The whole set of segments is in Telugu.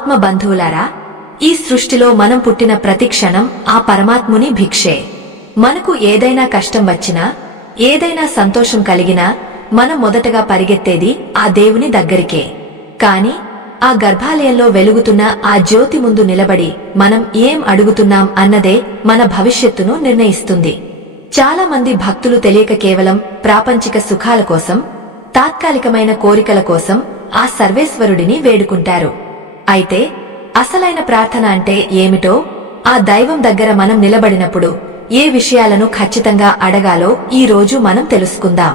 ఆత్మ బంధువులారా, ఈ సృష్టిలో మనం పుట్టిన ప్రతి క్షణం ఆ పరమాత్ముని భిక్షే. మనకు ఏదైనా కష్టం వచ్చినా, ఏదైనా సంతోషం కలిగినా మనం మొదటగా పరిగెత్తేది ఆ దేవుని దగ్గరికే. కాని ఆ గర్భాలయంలో వెలుగుతున్న ఆ జ్యోతి ముందు నిలబడి మనం ఏం అడుగుతున్నాం అన్నదే మన భవిష్యత్తును నిర్ణయిస్తుంది. చాలా మంది భక్తులు తెలియక కేవలం ప్రాపంచిక సుఖాల కోసం, తాత్కాలికమైన కోరికల కోసం ఆ సర్వేశ్వరుడిని వేడుకుంటారు. అయితే అసలైన ప్రార్థన అంటే ఏమిటో, ఆ దైవం దగ్గర మనం నిలబడినప్పుడు ఏ విషయాలను ఖచ్చితంగా అడగాలో ఈ రోజు మనం తెలుసుకుందాం.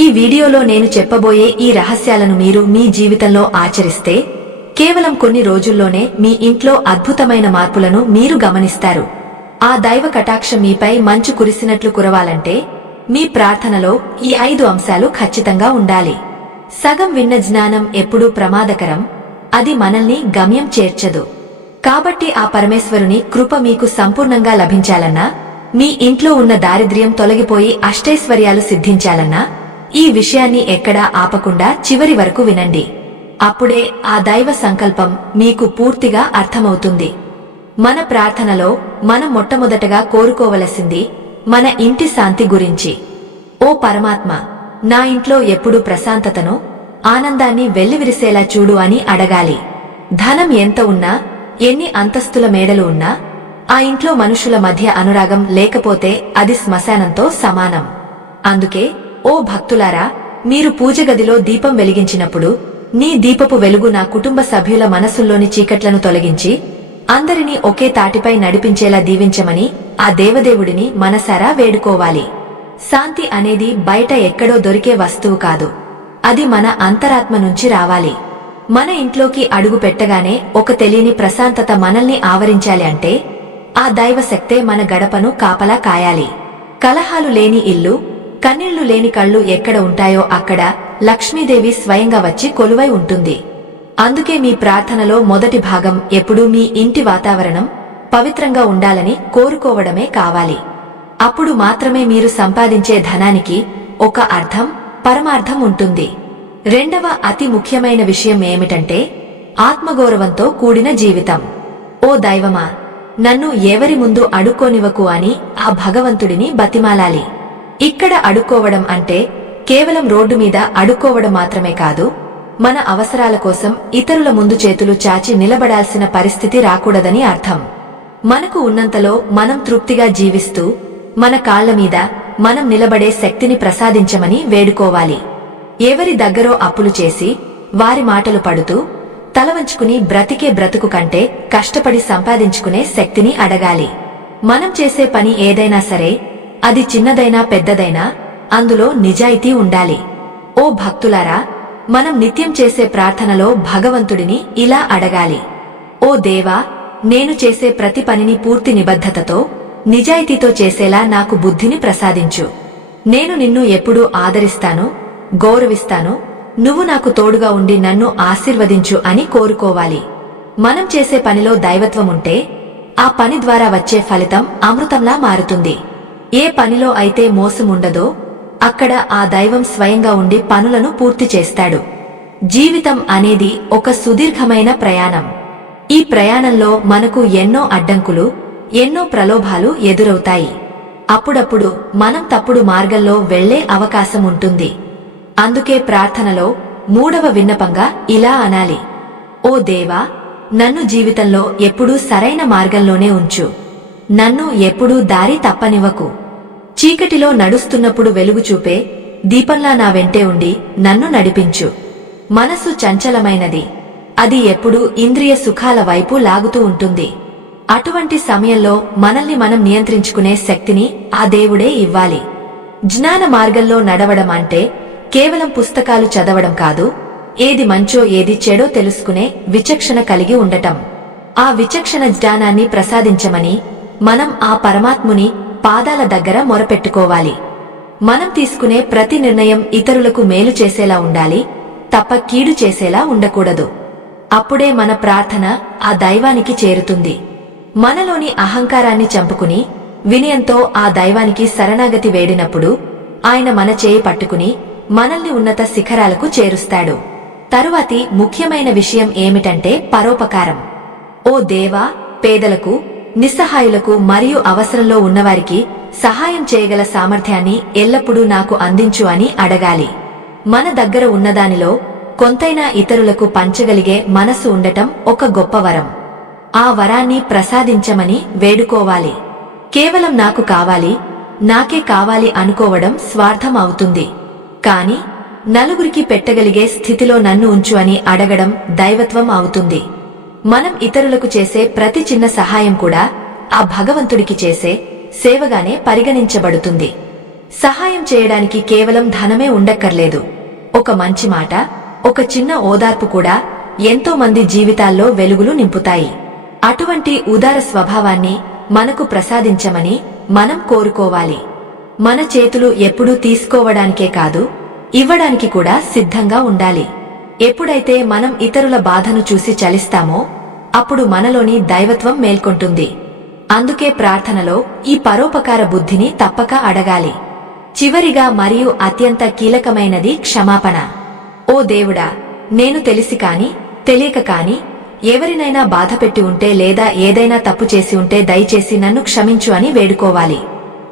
ఈ వీడియోలో నేను చెప్పబోయే ఈ రహస్యాలను మీరు మీ జీవితంలో ఆచరిస్తే కేవలం కొన్ని రోజుల్లోనే మీ ఇంట్లో అద్భుతమైన మార్పులను మీరు గమనిస్తారు. ఆ దైవ కటాక్షం మీపై మంచు కురిసినట్లు కురవాలంటే మీ ప్రార్థనలో ఈ 5 అంశాలు ఖచ్చితంగా ఉండాలి. సగం విన్న జ్ఞానం ఎప్పుడూ ప్రమాదకరం, అది మనల్ని గమ్యం చేర్చదు. కాబట్టి ఆ పరమేశ్వరుని కృప మీకు సంపూర్ణంగా లభించాలన్నా, మీ ఇంట్లో ఉన్న దారిద్ర్యం తొలగిపోయి అష్టైశ్వర్యాలు సిద్ధించాలన్నా ఈ విషయాన్ని ఎక్కడా ఆపకుండా చివరి వరకు వినండి. అప్పుడే ఆ దైవ సంకల్పం మీకు పూర్తిగా అర్థమవుతుంది. మన ప్రార్థనలో మనం మొట్టమొదటగా కోరుకోవలసింది మన ఇంటి శాంతి గురించి. ఓ పరమాత్మ, నా ఇంట్లో ఎప్పుడూ ప్రశాంతతను, ఆనందాన్ని వెల్లివిరిసేలా చూడు అని అడగాలి. ధనం ఎంత ఉన్నా, ఎన్ని అంతస్తుల మేడలు ఉన్నా, ఆ ఇంట్లో మనుషుల మధ్య అనురాగం లేకపోతే అది శ్మశానంతో సమానం. అందుకే ఓ భక్తులారా, మీరు పూజగదిలో దీపం వెలిగించినప్పుడు నీ దీపపు వెలుగు నా కుటుంబ సభ్యుల మనసుల్లోని చీకట్లను తొలగించి అందరినీ ఒకే తాటిపై నడిపించేలా దీవించమని ఆ దేవదేవుడిని మనసారా వేడుకోవాలి. శాంతి అనేది బయట ఎక్కడో దొరికే వస్తువు కాదు, అది మన అంతరాత్మ నుంచి రావాలి. మన ఇంట్లోకి అడుగు పెట్టగానే ఒక తెలియని ప్రశాంతత మనల్ని ఆవరించాలి అంటే ఆ దైవశక్తే మన గడపను కాపలా కాయాలి. కలహాలు లేని ఇల్లు, కన్నీళ్లు లేని కళ్ళు ఎక్కడ ఉంటాయో అక్కడ లక్ష్మీదేవి స్వయంగా వచ్చి కొలువై ఉంటుంది. అందుకే మీ ప్రార్థనలో మొదటి భాగం ఎప్పుడూ మీ ఇంటి వాతావరణం పవిత్రంగా ఉండాలని కోరుకోవడమే కావాలి. అప్పుడు మాత్రమే మీరు సంపాదించే ధనానికి ఒక అర్థం, పరమార్థం ఉంటుంది. రెండవ అతి ముఖ్యమైన విషయం ఏమిటంటే ఆత్మగౌరవంతో కూడిన జీవితం. ఓ దైవమా, నన్ను ఎవరి ముందు అడుక్కోనివ్వకు అని ఆ భగవంతుడిని బతిమాలాలి. ఇక్కడ అడుక్కోవడం అంటే కేవలం రోడ్డు మీద అడుక్కోవడం మాత్రమే కాదు, మన అవసరాల కోసం ఇతరుల ముందు చేతులు చాచి నిలబడాల్సిన పరిస్థితి రాకూడదని అర్థం. మనకు ఉన్నంతలో మనం తృప్తిగా జీవిస్తూ మన కాళ్ల మీద మనం నిలబడే శక్తిని ప్రసాదించమని వేడుకోవాలి. ఎవరి దగ్గరో అప్పులు చేసి వారి మాటలు పడుతూ తలవంచుకుని బ్రతికే బ్రతుకు కంటే కష్టపడి సంపాదించుకునే శక్తిని అడగాలి. మనం చేసే పని ఏదైనా సరే, అది చిన్నదైనా పెద్దదైనా, అందులో నిజాయితీ ఉండాలి. ఓ భక్తులారా, మనం నిత్యం చేసే ప్రార్థనలో భగవంతుడిని ఇలా అడగాలి. ఓ దేవా, నేను చేసే ప్రతి పనిని పూర్తి నిబద్ధతతో, నిజాయితీతో చేసేలా నాకు బుద్ధిని ప్రసాదించు. నేను నిన్ను ఎప్పుడూ ఆదరిస్తాను, గౌరవిస్తాను, నువ్వు నాకు తోడుగా ఉండి నన్ను ఆశీర్వదించు అని కోరుకోవాలి. మనం చేసే పనిలో దైవత్వముంటే ఆ పని ద్వారా వచ్చే ఫలితం అమృతంలా మారుతుంది. ఏ పనిలో అయితే మోసముండదో అక్కడ ఆ దైవం స్వయంగా ఉండి పనులను పూర్తి చేస్తాడు. జీవితం అనేది ఒక సుదీర్ఘమైన ప్రయాణం. ఈ ప్రయాణంలో మనకు ఎన్నో అడ్డంకులు, ఎన్నో ప్రలోభాలు ఎదురవుతాయి. అప్పుడప్పుడు మనం తప్పుడు మార్గంలో వెళ్లే అవకాశం ఉంటుంది. అందుకే ప్రార్థనలో 3వ విన్నపంగా ఇలా అనాలి. ఓ దేవా, నన్ను జీవితంలో ఎప్పుడూ సరైన మార్గంలోనే ఉంచు. నన్ను ఎప్పుడూ దారి తప్పనివ్వకు. చీకటిలో నడుస్తున్నప్పుడు వెలుగు చూపే దీపంలా నా వెంటే ఉండి నన్ను నడిపించు. మనసు చంచలమైనది, అది ఎప్పుడూ ఇంద్రియ సుఖాల వైపు లాగుతూ ఉంటుంది. అటువంటి సమయంలో మనల్ని మనం నియంత్రించుకునే శక్తిని ఆ దేవుడే ఇవ్వాలి. జ్ఞాన మార్గంలో నడవడం అంటే కేవలం పుస్తకాలు చదవడం కాదు, ఏది మంచో ఏది చెడో తెలుసుకునే విచక్షణ కలిగి ఉండటం. ఆ విచక్షణ జ్ఞానాన్ని ప్రసాదించమని మనం ఆ పరమాత్ముని పాదాల దగ్గర మొరపెట్టుకోవాలి. మనం తీసుకునే ప్రతి నిర్ణయం ఇతరులకు మేలు చేసేలా ఉండాలి, తప్ప కీడు చేసేలా ఉండకూడదు. అప్పుడే మన ప్రార్థన ఆ దైవానికి చేరుతుంది. మనలోని అహంకారాన్ని చంపుకుని వినయంతో ఆ దైవానికి శరణాగతి వేడినప్పుడు ఆయన మన చేయి పట్టుకుని మనల్ని ఉన్నత శిఖరాలకు చేరుస్తాడు. తరువాతి ముఖ్యమైన విషయం ఏమిటంటే పరోపకారం. ఓ దేవా, పేదలకు, నిస్సహాయులకు మరియు అవసరంలో ఉన్నవారికి సహాయం చేయగల సామర్థ్యాన్ని ఎల్లప్పుడూ నాకు అందించు అని అడగాలి. మన దగ్గర ఉన్నదానిలో కొంతైనా ఇతరులకు పంచగలిగే మనసు ఉండటం ఒక గొప్ప వరం. ఆ వరాన్ని ప్రసాదించమని వేడుకోవాలి. కేవలం నాకు కావాలి, నాకే కావాలి అనుకోవడం స్వార్థం అవుతుంది. కాని నలుగురికి పెట్టగలిగే స్థితిలో నన్ను ఉంచు అని అడగడం దైవత్వం అవుతుంది. మనం ఇతరులకు చేసే ప్రతి చిన్న సహాయం కూడా ఆ భగవంతుడికి చేసే సేవగానే పరిగణించబడుతుంది. సహాయం చేయడానికి కేవలం ధనమే ఉండక్కర్లేదు. ఒక మంచి మాట, ఒక చిన్న ఓదార్పు కూడా ఎంతో మంది జీవితాల్లో వెలుగులు నింపుతాయి. అటువంటి ఉదార స్వభావాన్ని మనకు ప్రసాదించమని మనం కోరుకోవాలి. మన చేతులు ఎప్పుడూ తీసుకోవడానికే కాదు, ఇవ్వడానికి కూడా సిద్ధంగా ఉండాలి. ఎప్పుడైతే మనం ఇతరుల బాధను చూసి చలిస్తామో అప్పుడు మనలోని దైవత్వం మేల్కొంటుంది. అందుకే ప్రార్థనలో ఈ పరోపకార బుద్ధిని తప్పక అడగాలి. చివరిగా మరియు అత్యంత కీలకమైనది క్షమాపణ. ఓ దేవుడా, నేను తెలిసి కాని తెలియక కాని ఎవరినైనా బాధపెట్టి ఉంటే లేదా ఏదైనా తప్పు చేసి ఉంటే దయచేసి నన్ను క్షమించు అని వేడుకోవాలి.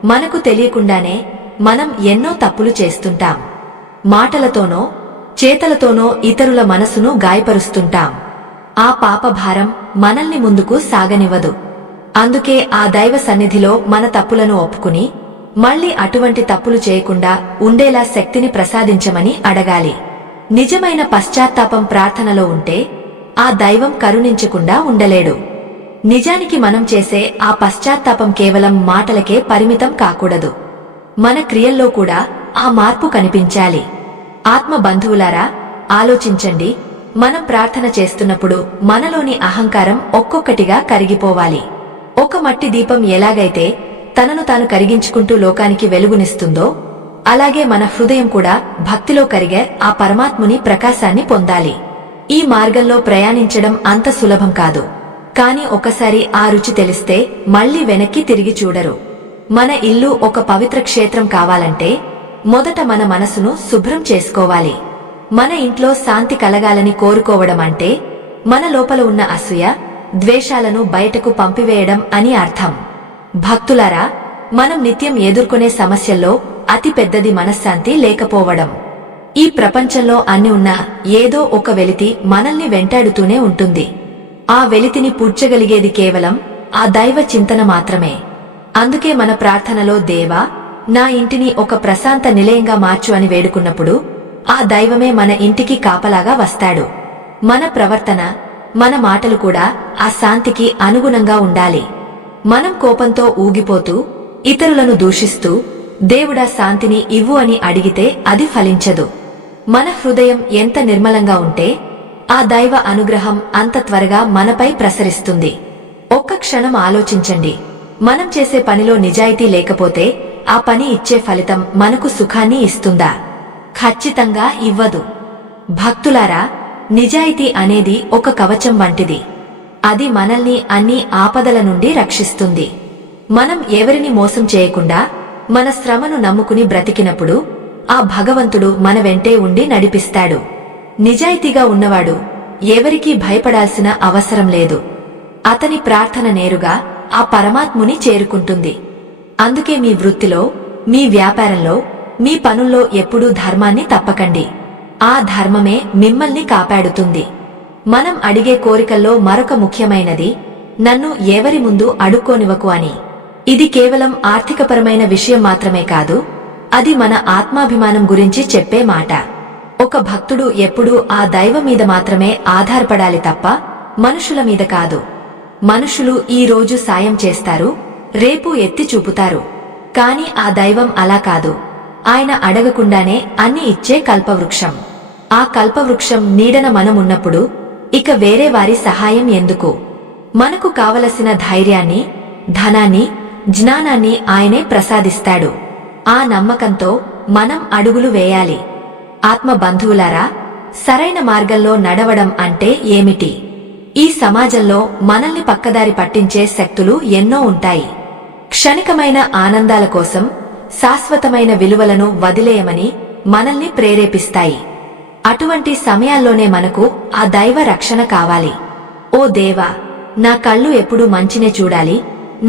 మనకు తెలియకుండానే మనం ఎన్నో తప్పులు చేస్తుంటాం. మాటలతోనో చేతలతోనో ఇతరుల మనసును గాయపరుస్తుంటాం. ఆ పాపభారం మనల్ని ముందుకు సాగనివ్వదు. అందుకే ఆ దైవ సన్నిధిలో మన తప్పులను ఒప్పుకుని మళ్లీ అటువంటి తప్పులు చేయకుండా ఉండేలా శక్తిని ప్రసాదించమని అడగాలి. నిజమైన పశ్చాత్తాపం ప్రార్థనలో ఉంటే ఆ దైవం కరుణించకుండా ఉండలేడు. నిజానికి మనం చేసే ఆ పశ్చాత్తాపం కేవలం మాటలకే పరిమితం కాకూడదు. మన క్రియల్లో కూడా ఆ మార్పు కనిపించాలి. ఆత్మ బంధువులారా, ఆలోచించండి. మనం ప్రార్థన చేస్తున్నప్పుడు మనలోని అహంకారం ఒక్కొక్కటిగా కరిగిపోవాలి. ఒక మట్టి దీపం ఎలాగైతే తనను తాను కరిగించుకుంటూ లోకానికి వెలుగునిస్తుందో అలాగే మన హృదయం కూడా భక్తిలో కరిగే ఆ పరమాత్ముని ప్రకాశాన్ని పొందాలి. ఈ మార్గంలో ప్రయాణించడం అంత సులభం కాదు. కాని ఒకసారి ఆ రుచి తెలిస్తే మళ్లీ వెనక్కి తిరిగి చూడరు. మన ఇల్లు ఒక పవిత్ర క్షేత్రం కావాలంటే మొదట మన మనసును శుభ్రం చేసుకోవాలి. మన ఇంట్లో శాంతి కలగాలని కోరుకోవడం అంటే మన లోపల ఉన్న అసూయ, ద్వేషాలను బయటకు పంపివేయడం అని అర్థం. భక్తులారా, మనం నిత్యం ఎదుర్కొనే సమస్యల్లో అతి పెద్దది మనశ్శాంతి లేకపోవడం. ఈ ప్రపంచంలో అన్ని ఉన్నా ఏదో ఒక వెలితి మనల్ని వెంటాడుతూనే ఉంటుంది. ఆ వెలితిని పూడ్చగలిగేది కేవలం ఆ దైవ చింతన మాత్రమే. అందుకే మన ప్రార్థనలో దేవా, నా ఇంటిని ఒక ప్రశాంత నిలయంగా మార్చు అని వేడుకున్నప్పుడు ఆ దైవమే మన ఇంటికి కాపలాగా వస్తాడు. మన ప్రవర్తన, మన మాటలు కూడా ఆ శాంతికి అనుగుణంగా ఉండాలి. మనం కోపంతో ఊగిపోతూ ఇతరులను దూషిస్తూ దేవుడా శాంతిని ఇవ్వు అని అడిగితే అది ఫలించదు. మన హృదయం ఎంత నిర్మలంగా ఉంటే ఆ దైవ అనుగ్రహం అంత త్వరగా మనపై ప్రసరిస్తుంది. ఒక్క క్షణం ఆలోచించండి. మనం చేసే పనిలో నిజాయితీ లేకపోతే ఆ పని ఇచ్చే ఫలితం మనకు సుఖాన్ని ఇస్తుందా? ఖచ్చితంగా ఇవ్వదు. భక్తులారా, నిజాయితీ అనేది ఒక కవచం వంటిది. అది మనల్ని అన్ని ఆపదల నుండి రక్షిస్తుంది. మనం ఎవరిని మోసం చేయకుండా మన శ్రమను నమ్ముకుని బ్రతికినప్పుడు ఆ భగవంతుడు మన వెంటే ఉండి నడిపిస్తాడు. నిజాయితీగా ఉన్నవాడు ఎవరికీ భయపడాల్సిన అవసరం లేదు. అతని ప్రార్థన నేరుగా ఆ పరమాత్ముని చేరుకుంటుంది. అందుకే మీ వృత్తిలో, మీ వ్యాపారంలో, మీ పనుల్లో ఎప్పుడూ ధర్మాన్ని తప్పకండి. ఆ ధర్మమే మిమ్మల్ని కాపాడుతుంది. మనం అడిగే కోరికల్లో మరొక ముఖ్యమైనది నన్ను ఎవరి ముందు అడుక్కోనివ్వకు అని. ఇది కేవలం ఆర్థికపరమైన విషయం మాత్రమే కాదు, అది మన ఆత్మాభిమానం గురించి చెప్పే మాట. ఒక భక్తుడు ఎప్పుడూ ఆ దైవం మీద మాత్రమే ఆధారపడాలి తప్ప మనుషుల మీద కాదు. మనుషులు ఈ రోజు సాయం చేస్తారు, రేపు ఎత్తి చూపుతారు. కాని ఆ దైవం అలా కాదు. ఆయన అడగకుండానే అన్ని ఇచ్చే కల్పవృక్షం. ఆ కల్పవృక్షం నీడన మనమున్నప్పుడు ఇక వేరే వారి సహాయం ఎందుకు? మనకు కావలసిన ధైర్యాన్ని, ధనాన్ని, జ్ఞానాన్ని ఆయనే ప్రసాదిస్తాడు. ఆ నమ్మకంతో మనం అడుగులు వేయాలి. ఆత్మ బంధువులారా, సరైన మార్గంలో నడవడం అంటే ఏమిటి? ఈ సమాజంలో మనల్ని పక్కదారి పట్టించే శక్తులు ఎన్నో ఉంటాయి. క్షణికమైన ఆనందాల కోసం శాశ్వతమైన విలువలను వదిలేయమని మనల్ని ప్రేరేపిస్తాయి. అటువంటి సమయాల్లోనే మనకు ఆ దైవ రక్షణ కావాలి. ఓ దేవా, నా కళ్ళు ఎప్పుడూ మంచినే చూడాలి,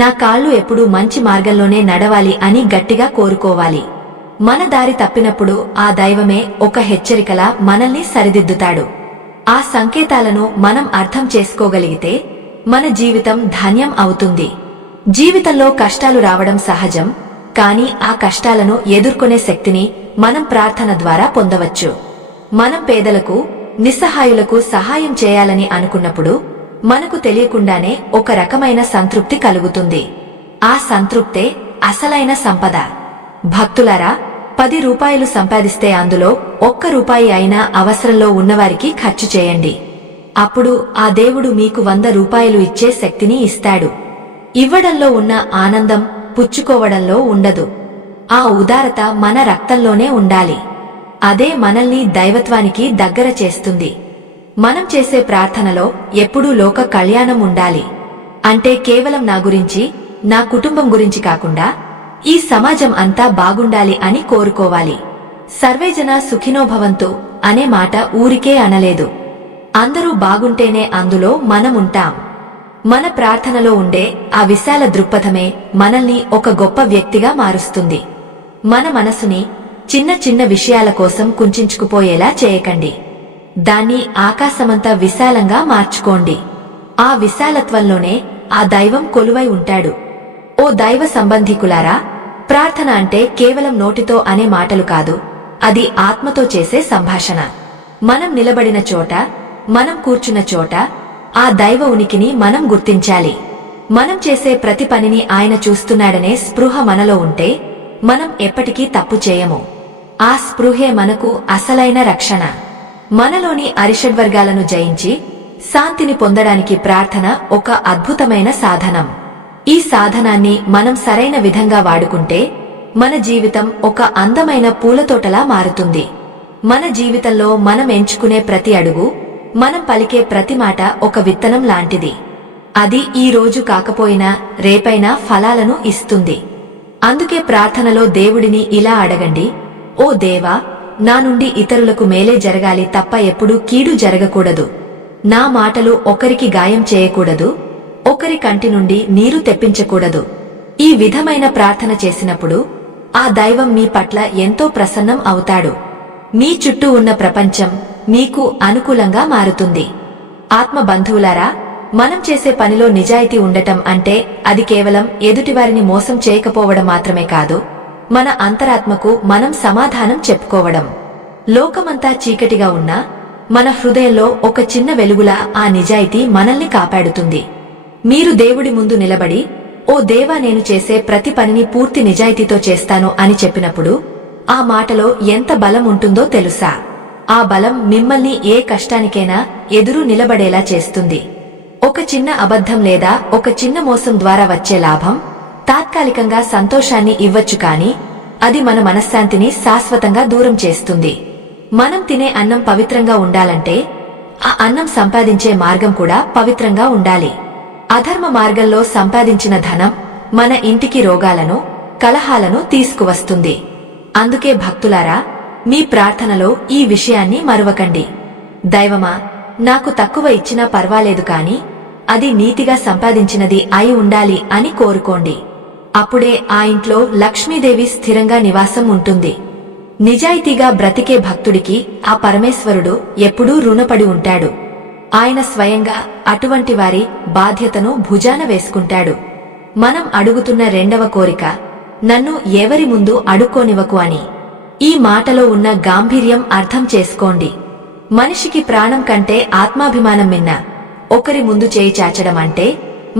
నా కాళ్ళు ఎప్పుడూ మంచి మార్గంలోనే నడవాలి అని గట్టిగా కోరుకోవాలి. మన దారి తప్పినప్పుడు ఆ దైవమే ఒక హెచ్చరికలా మనల్ని సరిదిద్దుతాడు. ఆ సంకేతాలను మనం అర్థం చేసుకోగలిగితే మన జీవితం ధన్యం అవుతుంది. జీవితంలో కష్టాలు రావడం సహజం, కానీ ఆ కష్టాలను ఎదుర్కొనే శక్తిని మనం ప్రార్థన ద్వారా పొందవచ్చు. మనం పేదలకు, నిస్సహాయులకు సహాయం చేయాలని అనుకున్నప్పుడు మనకు తెలియకుండానే ఒక రకమైన సంతృప్తి కలుగుతుంది. ఆ సంతృప్తే అసలైన సంపద. భక్తులారా, 10 రూపాయలు సంపాదిస్తే అందులో 1 రూపాయి అయినా అవసరంలో ఉన్నవారికి ఖర్చు చేయండి. అప్పుడు ఆ దేవుడు మీకు 100 రూపాయలు ఇచ్చే శక్తిని ఇస్తాడు. ఇవ్వడంలో ఉన్న ఆనందం పుచ్చుకోవడంలో ఉండదు. ఆ ఉదారత మన రక్తంలోనే ఉండాలి. అదే మనల్ని దైవత్వానికి దగ్గర చేస్తుంది. మనం చేసే ప్రార్థనలో ఎప్పుడూ లోక కళ్యాణం ఉండాలి. అంటే కేవలం నా గురించి, నా కుటుంబం గురించి కాకుండా ఈ సమాజం అంతా బాగుండాలి అని కోరుకోవాలి. సర్వేజన సుఖినో భవంతు అనే మాట ఊరికే అనలేదు. అందరూ బాగుంటేనే అందులో మనం ఉంటాం. మన ప్రార్థనలో ఉండే ఆ విశాల దృక్పథమే మనల్ని ఒక గొప్ప వ్యక్తిగా మారుస్తుంది. మన మనసుని చిన్న చిన్న విషయాల కోసం కుంచుకుపోయేలా చేయకండి. దాన్ని ఆకాశమంతా విశాలంగా మార్చుకోండి. ఆ విశాలత్వంలోనే ఆ దైవం కొలువై ఉంటాడు. ఓ దైవ సంబంధికులారా, ప్రార్థన అంటే కేవలం నోటితో అనే మాటలు కాదు, అది ఆత్మతో చేసే సంభాషణ. మనం నిలబడిన చోట, మనం కూర్చున్న చోట ఆ దైవ ఉనికిని మనం గుర్తించాలి. మనం చేసే ప్రతి పనిని ఆయన చూస్తున్నాడనే స్పృహ మనలో ఉంటే మనం ఎప్పటికీ తప్పు చేయము. ఆ స్పృహే మనకు అసలైన రక్షణ. మనలోని అరిషడ్వర్గాలను జయించి శాంతిని పొందడానికి ప్రార్థన ఒక అద్భుతమైన సాధనం. ఈ సాధనాన్ని మనం సరైన విధంగా వాడుకుంటే మన జీవితం ఒక అందమైన పూలతోటలా మారుతుంది. మన జీవితంలో మనం ఎంచుకునే ప్రతి అడుగు, మనం పలికే ప్రతి మాట ఒక విత్తనం లాంటిది. అది ఈ రోజు కాకపోయినా రేపైనా ఫలాలను ఇస్తుంది. అందుకే ప్రార్థనలో దేవుడిని ఇలా అడగండి: ఓ దేవా, నా నుండి ఇతరులకు మేలే జరగాలి తప్ప ఎప్పుడూ కీడు జరగకూడదు. నా మాటలు ఒకరికి గాయం చేయకూడదు, ఒకరి కంటి నుండి నీరు తెప్పించకూడదు. ఈ విధమైన ప్రార్థన చేసినప్పుడు ఆ దైవం మీ పట్ల ఎంతో ప్రసన్నం అవుతాడు. మీ చుట్టూ ఉన్న ప్రపంచం మీకు అనుకూలంగా మారుతుంది. ఆత్మ బంధువులారా, మనం చేసే పనిలో నిజాయితీ ఉండటం అంటే అది కేవలం ఎదుటివారిని మోసం చేయకపోవడం మాత్రమే కాదు, మన అంతరాత్మకు మనం సమాధానం చెప్పుకోవడం. లోకమంతా చీకటిగా ఉన్నా మన హృదయంలో ఒక చిన్న వెలుగులా ఆ నిజాయితీ మనల్ని కాపాడుతుంది. మీరు దేవుడి ముందు నిలబడి, ఓ దేవా, నేను చేసే ప్రతి పనిని పూర్తి నిజాయితీతో చేస్తాను అని చెప్పినప్పుడు ఆ మాటలో ఎంత బలం ఉంటుందో తెలుసా? ఆ బలం మిమ్మల్ని ఏ కష్టానికైనా ఎదురు నిలబడేలా చేస్తుంది. ఒక చిన్న అబద్ధం లేదా ఒక చిన్న మోసం ద్వారా వచ్చే లాభం తాత్కాలికంగా సంతోషాన్ని ఇవ్వచ్చు, కానీ అది మన మనశ్శాంతిని శాశ్వతంగా దూరం చేస్తుంది. మనం తినే అన్నం పవిత్రంగా ఉండాలంటే ఆ అన్నం సంపాదించే మార్గం కూడా పవిత్రంగా ఉండాలి. అధర్మ మార్గంలో సంపాదించిన ధనం మన ఇంటికి రోగాలను, కలహాలను తీసుకువస్తుంది. అందుకే భక్తులారా, మీ ప్రార్థనలో ఈ విషయాన్ని మరువకండి. దైవమా, నాకు తక్కువ ఇచ్చినా పర్వాలేదు, కాని అది నీతిగా సంపాదించినది అయి ఉండాలి అని కోరుకోండి. అప్పుడే ఆ ఇంట్లో లక్ష్మీదేవి స్థిరంగా నివాసం ఉంటుంది. నిజాయితీగా బ్రతికే భక్తుడికి ఆ పరమేశ్వరుడు ఎప్పుడూ రుణపడి ఉంటాడు. ఆయన స్వయంగా అటువంటి వారి బాధ్యతను భుజాన వేసుకుంటాడు. మనం అడుగుతున్న రెండవ కోరిక, నన్ను ఎవరి ముందు అడుక్కోనివ్వకు అని. ఈ మాటలో ఉన్న గాంభీర్యం అర్థం చేసుకోండి. మనిషికి ప్రాణం కంటే ఆత్మాభిమానం మిన్న ఒకరి ముందు చేయి చాచడం అంటే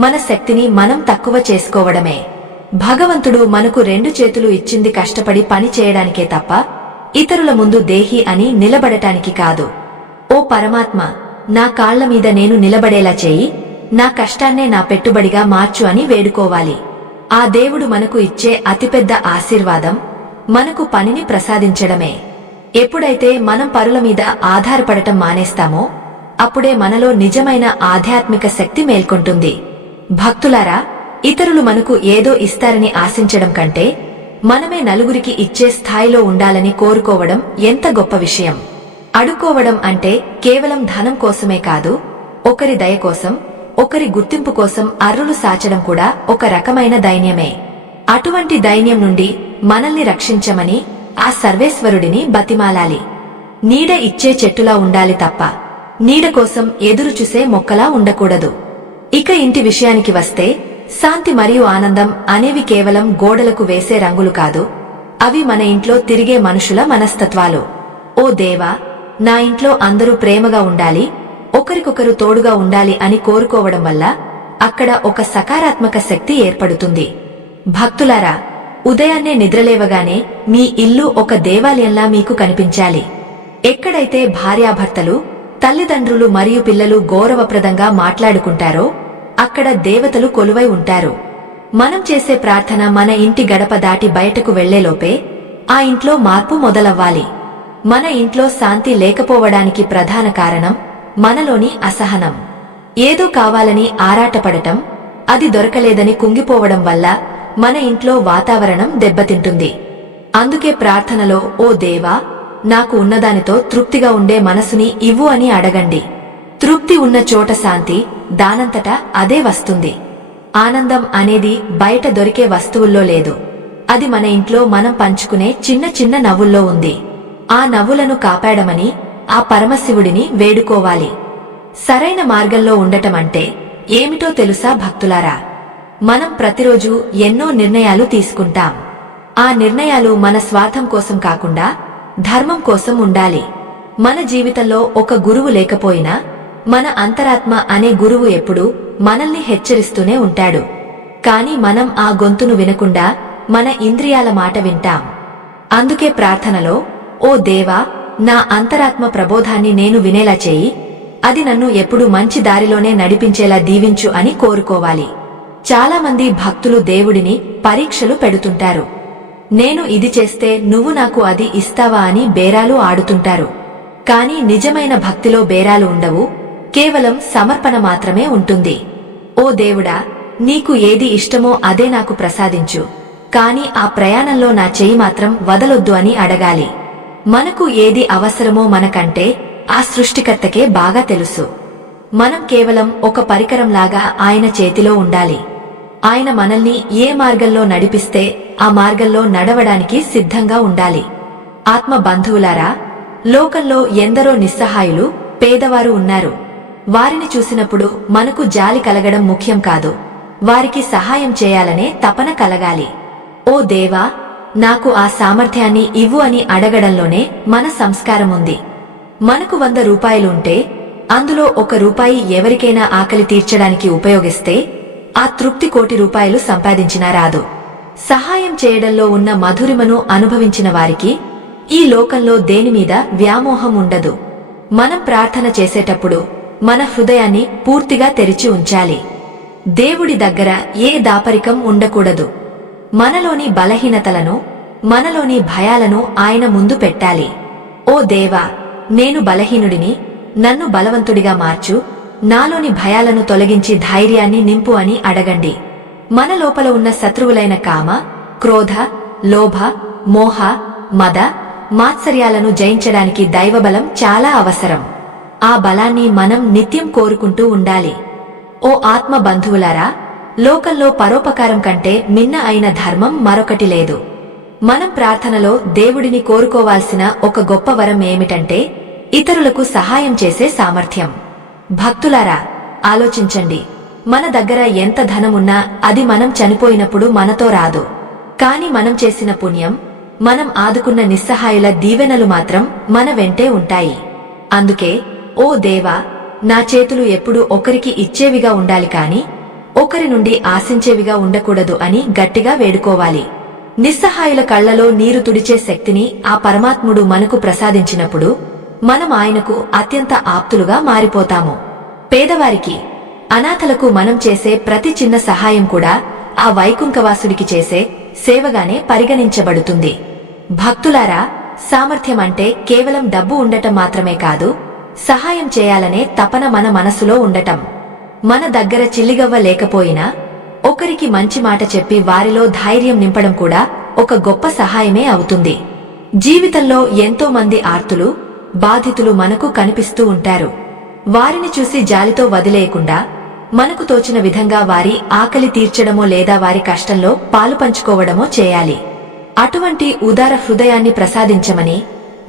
మన శక్తిని మనం తక్కువ చేసుకోవడమే. భగవంతుడు మనకు 2 చేతులు ఇచ్చింది కష్టపడి పని చేయడానికే తప్ప ఇతరుల ముందు దేహి అని నిలబడటానికి కాదు. ఓ పరమాత్మ, నా కాళ్ల మీద నేను నిలబడేలా చేయి, నా కష్టాన్నే నా పెట్టుబడిగా మార్చు అని వేడుకోవాలి. ఆ దేవుడు మనకు ఇచ్చే అతిపెద్ద ఆశీర్వాదం మనకు పనిని ప్రసాదించడమే. ఎప్పుడైతే మనం పరుల మీద ఆధారపడటం మానేస్తామో అప్పుడే మనలో నిజమైన ఆధ్యాత్మిక శక్తి మేల్కొంటుంది. భక్తులారా, ఇతరులు మనకు ఏదో ఇస్తారని ఆశించడం కంటే మనమే నలుగురికి ఇచ్చే స్థాయిలో ఉండాలని కోరుకోవడం ఎంత గొప్ప విషయం. అడుక్కోవడం అంటే కేవలం ధనం కోసమే కాదు, ఒకరి దయ కోసం, ఒకరి గుర్తింపు కోసం అర్రులు సాచడం కూడా ఒక రకమైన దైన్యమే. అటువంటి దైన్యం నుండి మనల్ని రక్షించమని ఆ సర్వేశ్వరుడిని బతిమాలాలి. నీడ ఇచ్చే చెట్టులా ఉండాలి తప్ప నీడ కోసం ఎదురు చూసే మొక్కలా ఉండకూడదు. ఇక ఇంటి విషయానికి వస్తే, శాంతి మరియు ఆనందం అనేవి కేవలం గోడలకు వేసే రంగులు కాదు, అవి మన ఇంట్లో తిరిగే మనుషుల మనస్తత్వాలు. ఓ దేవా, నా ఇంట్లో అందరూ ప్రేమగా ఉండాలి, ఒకరికొకరు తోడుగా ఉండాలి అని కోరుకోవడం వల్ల అక్కడ ఒక సకారాత్మక శక్తి ఏర్పడుతుంది. భక్తులారా, ఉదయాన్నే నిద్రలేవగానే మీ ఇల్లు ఒక దేవాలయంలా మీకు కనిపించాలి. ఎక్కడైతే భార్యాభర్తలు, తల్లిదండ్రులు మరియు పిల్లలు గౌరవప్రదంగా మాట్లాడుకుంటారో అక్కడ దేవతలు కొలువై ఉంటారు. మనం చేసే ప్రార్థన మన ఇంటి గడప దాటి బయటకు వెళ్లేలోపే ఆ ఇంట్లో మార్పు మొదలవ్వాలి. మన ఇంట్లో శాంతి లేకపోవడానికి ప్రధాన కారణం మనలోని అసహనం. ఏదో కావాలని ఆరాటపడటం, అది దొరకలేదని కుంగిపోవడం వల్ల మన ఇంట్లో వాతావరణం దెబ్బతింటుంది. అందుకే ప్రార్థనలో, ఓ దేవా, నాకు ఉన్నదానితో తృప్తిగా ఉండే మనసుని ఇవ్వు అని అడగండి. తృప్తి ఉన్న చోట శాంతి దానంతటా అదే వస్తుంది. ఆనందం అనేది బయట దొరికే వస్తువుల్లో లేదు, అది మన ఇంట్లో మనం పంచుకునే చిన్న చిన్న నవ్వుల్లో ఉంది. ఆ నవ్వులను కాపాడమని ఆ పరమశివుడిని వేడుకోవాలి. సరైన మార్గంలో ఉండటమంటే ఏమిటో తెలుసా భక్తులారా? మనం ప్రతిరోజు ఎన్నో నిర్ణయాలు తీసుకుంటాం. ఆ నిర్ణయాలు మన స్వార్థం కోసం కాకుండా ధర్మం కోసం ఉండాలి. మన జీవితంలో ఒక గురువు లేకపోయినా మన అంతరాత్మ అనే గురువు ఎప్పుడూ మనల్ని హెచ్చరిస్తూనే ఉంటాడు. కాని మనం ఆ గొంతును వినకుండా మన ఇంద్రియాల మాట వింటాం. అందుకే ప్రార్థనలో, ఓ దేవా, నా అంతరాత్మ ప్రబోధాన్ని నేను వినేలా చేయి, అది నన్ను ఎప్పుడూ మంచి దారిలోనే నడిపించేలా దీవించు అని కోరుకోవాలి. చాలామంది భక్తులు దేవుడిని పరీక్షలు పెడుతుంటారు. నేను ఇది చేస్తే నువ్వు నాకు అది ఇస్తావా అని బేరాలు ఆడుతుంటారు. కాని నిజమైన భక్తిలో బేరాలు ఉండవు, కేవలం సమర్పణ మాత్రమే ఉంటుంది. ఓ దేవుడా, నీకు ఏది ఇష్టమో అదే నాకు ప్రసాదించు, కాని ఆ ప్రయాణంలో నా చెయ్యి మాత్రం వదలొద్దు అని అడగాలి. మనకు ఏది అవసరమో మనకంటే ఆ సృష్టికర్తకే బాగా తెలుసు. మనం కేవలం ఒక పరికరంలాగా ఆయన చేతిలో ఉండాలి. ఆయన మనల్ని ఏ మార్గంలో నడిపిస్తే ఆ మార్గంలో నడవడానికి సిద్ధంగా ఉండాలి. ఆత్మ బంధువులారా, లోకంలో ఎందరో నిస్సహాయులు, పేదవారు ఉన్నారు. వారిని చూసినప్పుడు మనకు జాలి కలగడం ముఖ్యం కాదు, వారికి సహాయం చేయాలనే తపన కలగాలి. ఓ దేవా, నాకు ఆ సామర్థ్యాన్ని ఇవ్వు అని అడగడంలోనే మన సంస్కారం ఉంది. మనకు 100 రూపాయలు ఉంటే అందులో 1 రూపాయి ఎవరికైనా ఆకలి తీర్చడానికి ఉపయోగిస్తే ఆ తృప్తి కోటి రూపాయలు సంపాదించినా రాదు. సహాయం చేయడంలో ఉన్న మధురిమను అనుభవించిన వారికి ఈ లోకంలో దేనిమీద వ్యామోహం ఉండదు. మనం ప్రార్థన చేసేటప్పుడు మన హృదయాన్ని పూర్తిగా తెరిచి ఉంచాలి. దేవుడి దగ్గర ఏ దాపరికం ఉండకూడదు. మనలోని బలహీనతలను, మనలోని భయాలను ఆయన ముందు పెట్టాలి. ఓ దేవా, నేను బలహీనుడిని, నన్ను బలవంతుడిగా మార్చు, నాలోని భయాలను తొలగించి ధైర్యాన్ని నింపు అని అడగండి. మన లోపల ఉన్న శత్రువులైన కామ, క్రోధ, లోభ, మోహ, మద, మాత్సర్యాలను జయించడానికి దైవబలం చాలా అవసరం. ఆ బలాన్ని మనం నిత్యం కోరుకుంటూ ఉండాలి. ఓ ఆత్మ బంధువులారా, లోకంలో పరోపకారం కంటే మిన్న అయిన ధర్మం మరొకటి లేదు. మనం ప్రార్థనలో దేవుడిని కోరుకోవాల్సిన ఒక గొప్ప వరం ఏమిటంటే ఇతరులకు సహాయం చేసే సామర్థ్యం. భక్తులారా, ఆలోచించండి. మన దగ్గర ఎంత ధనమున్నా అది మనం చనిపోయినప్పుడు మనతో రాదు. కాని మనం చేసిన పుణ్యం, మనం ఆదుకున్న నిస్సహాయుల దీవెనలు మాత్రం మన వెంటే ఉంటాయి. అందుకే, ఓ దేవా, నా చేతులు ఎప్పుడూ ఒకరికి ఇచ్చేవిగా ఉండాలి కాని ఒకరి నుండి ఆశించేవిగా ఉండకూడదు అని గట్టిగా వేడుకోవాలి. నిస్సహాయుల కళ్లలో నీరు తుడిచే శక్తిని ఆ పరమాత్ముడు మనకు ప్రసాదించినప్పుడు మనం ఆయనకు అత్యంత ఆప్తులుగా మారిపోతాము. పేదవారికి, అనాథలకు మనం చేసే ప్రతి చిన్న సహాయం కూడా ఆ వైకుంఠవాసుడికి చేసే సేవగానే పరిగణించబడుతుంది. భక్తులారా, సామర్థ్యం అంటే కేవలం డబ్బు ఉండటం మాత్రమే కాదు, సహాయం చేయాలనే తపన మన మనసులో ఉండటం. మన దగ్గర చిల్లిగవ్వ లేకపోయినా ఒకరికి మంచి మాట చెప్పి వారిలో ధైర్యం నింపడం కూడా ఒక గొప్ప సహాయమే అవుతుంది. జీవితంలో ఎంతో మంది ఆర్తులు, బాధితులు మనకు కనిపిస్తూ ఉంటారు. వారిని చూసి జాలితో వదిలేయకుండా మనకు తోచిన విధంగా వారి ఆకలి తీర్చడమో లేదా వారి కష్టంలో పాలుపంచుకోవడమో చేయాలి. అటువంటి ఉదార హృదయాన్ని ప్రసాదించమని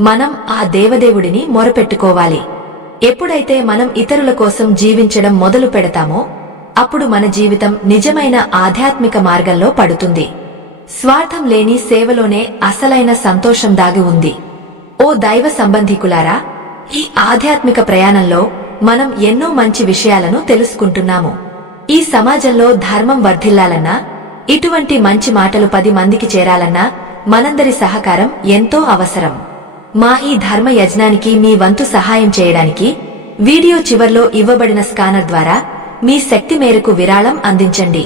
మనం ఆ దేవదేవుడిని మొరపెట్టుకోవాలి. ఎప్పుడైతే మనం ఇతరుల కోసం జీవించడం మొదలు పెడతామో అప్పుడు మన జీవితం నిజమైన ఆధ్యాత్మిక మార్గంలో పడుతుంది. స్వార్థం లేని సేవలోనే అసలైన సంతోషం దాగి ఉంది. ఓ దైవ సంబంధికులారా, ఈ ఆధ్యాత్మిక ప్రయాణంలో మనం ఎన్నో మంచి విషయాలను తెలుసుకుంటున్నాము. ఈ సమాజంలో ధర్మం వర్ధిల్లాలన్నా, ఇటువంటి మంచి మాటలు 10 మందికి చేరాలన్నా మనందరి సహకారం ఎంతో అవసరం. మా ఈ ధర్మ యజ్ఞానికి మీ వంతు సహాయం చేయడానికి వీడియో చివర్లో ఇవ్వబడిన స్కానర్ ద్వారా మీ శక్తి మేరకు విరాళం అందించండి.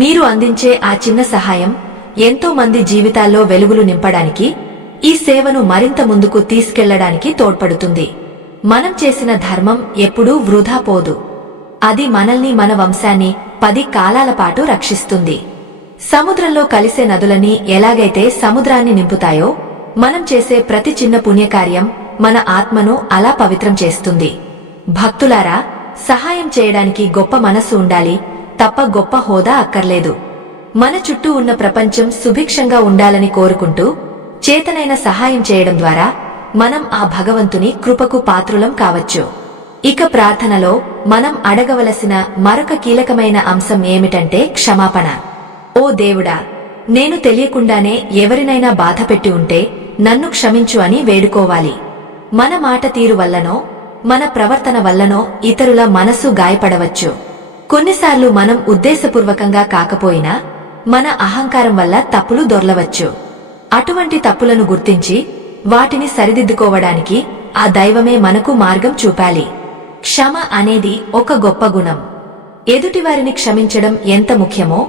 మీరు అందించే ఆ చిన్న సహాయం ఎంతో మంది జీవితాల్లో వెలుగులు నింపడానికి, ఈ సేవను మరింత ముందుకు తీసుకెళ్లడానికి తోడ్పడుతుంది. మనం చేసిన ధర్మం ఎప్పుడూ వృధా పోదు. అది మనల్ని, మన వంశాన్ని 10 కాలాల పాటు రక్షిస్తుంది. సముద్రంలో కలిసే నదులని ఎలాగైతే సముద్రాన్ని నింపుతాయో, మనం చేసే ప్రతి చిన్న పుణ్యకార్యం మన ఆత్మను అలా పవిత్రం చేస్తుంది. భక్తులారా, సహాయం చేయడానికి గొప్ప మనసు ఉండాలి తప్ప గొప్ప హోదా అక్కర్లేదు. మన చుట్టూ ఉన్న ప్రపంచం సుభిక్షంగా ఉండాలని కోరుకుంటూ చేతనైన సహాయం చేయడం ద్వారా మనం ఆ భగవంతుని కృపకు పాత్రులం కావచ్చు. ఇక ప్రార్థనలో మనం అడగవలసిన మరొక కీలకమైన అంశం ఏమిటంటే క్షమాపణ. ఓ దేవుడా, నేను తెలియకుండానే ఎవరినైనా బాధపెట్టి ఉంటే నన్ను క్షమించు అని వేడుకోవాలి. మన మాట తీరు వల్లనో మన ప్రవర్తన వల్లనో ఇతరుల మనసు గాయపడవచ్చు. కొన్నిసార్లు మనం ఉద్దేశపూర్వకంగా కాకపోయినా మన అహంకారం వల్ల తప్పులు దొర్లవచ్చు. అటువంటి తప్పులను గుర్తించి వాటిని సరిదిద్దుకోవడానికి ఆ దైవమే మనకు మార్గం చూపాలి. క్షమ అనేది ఒక గొప్ప గుణం. ఎదుటివారిని క్షమించడం ఎంత ముఖ్యమో,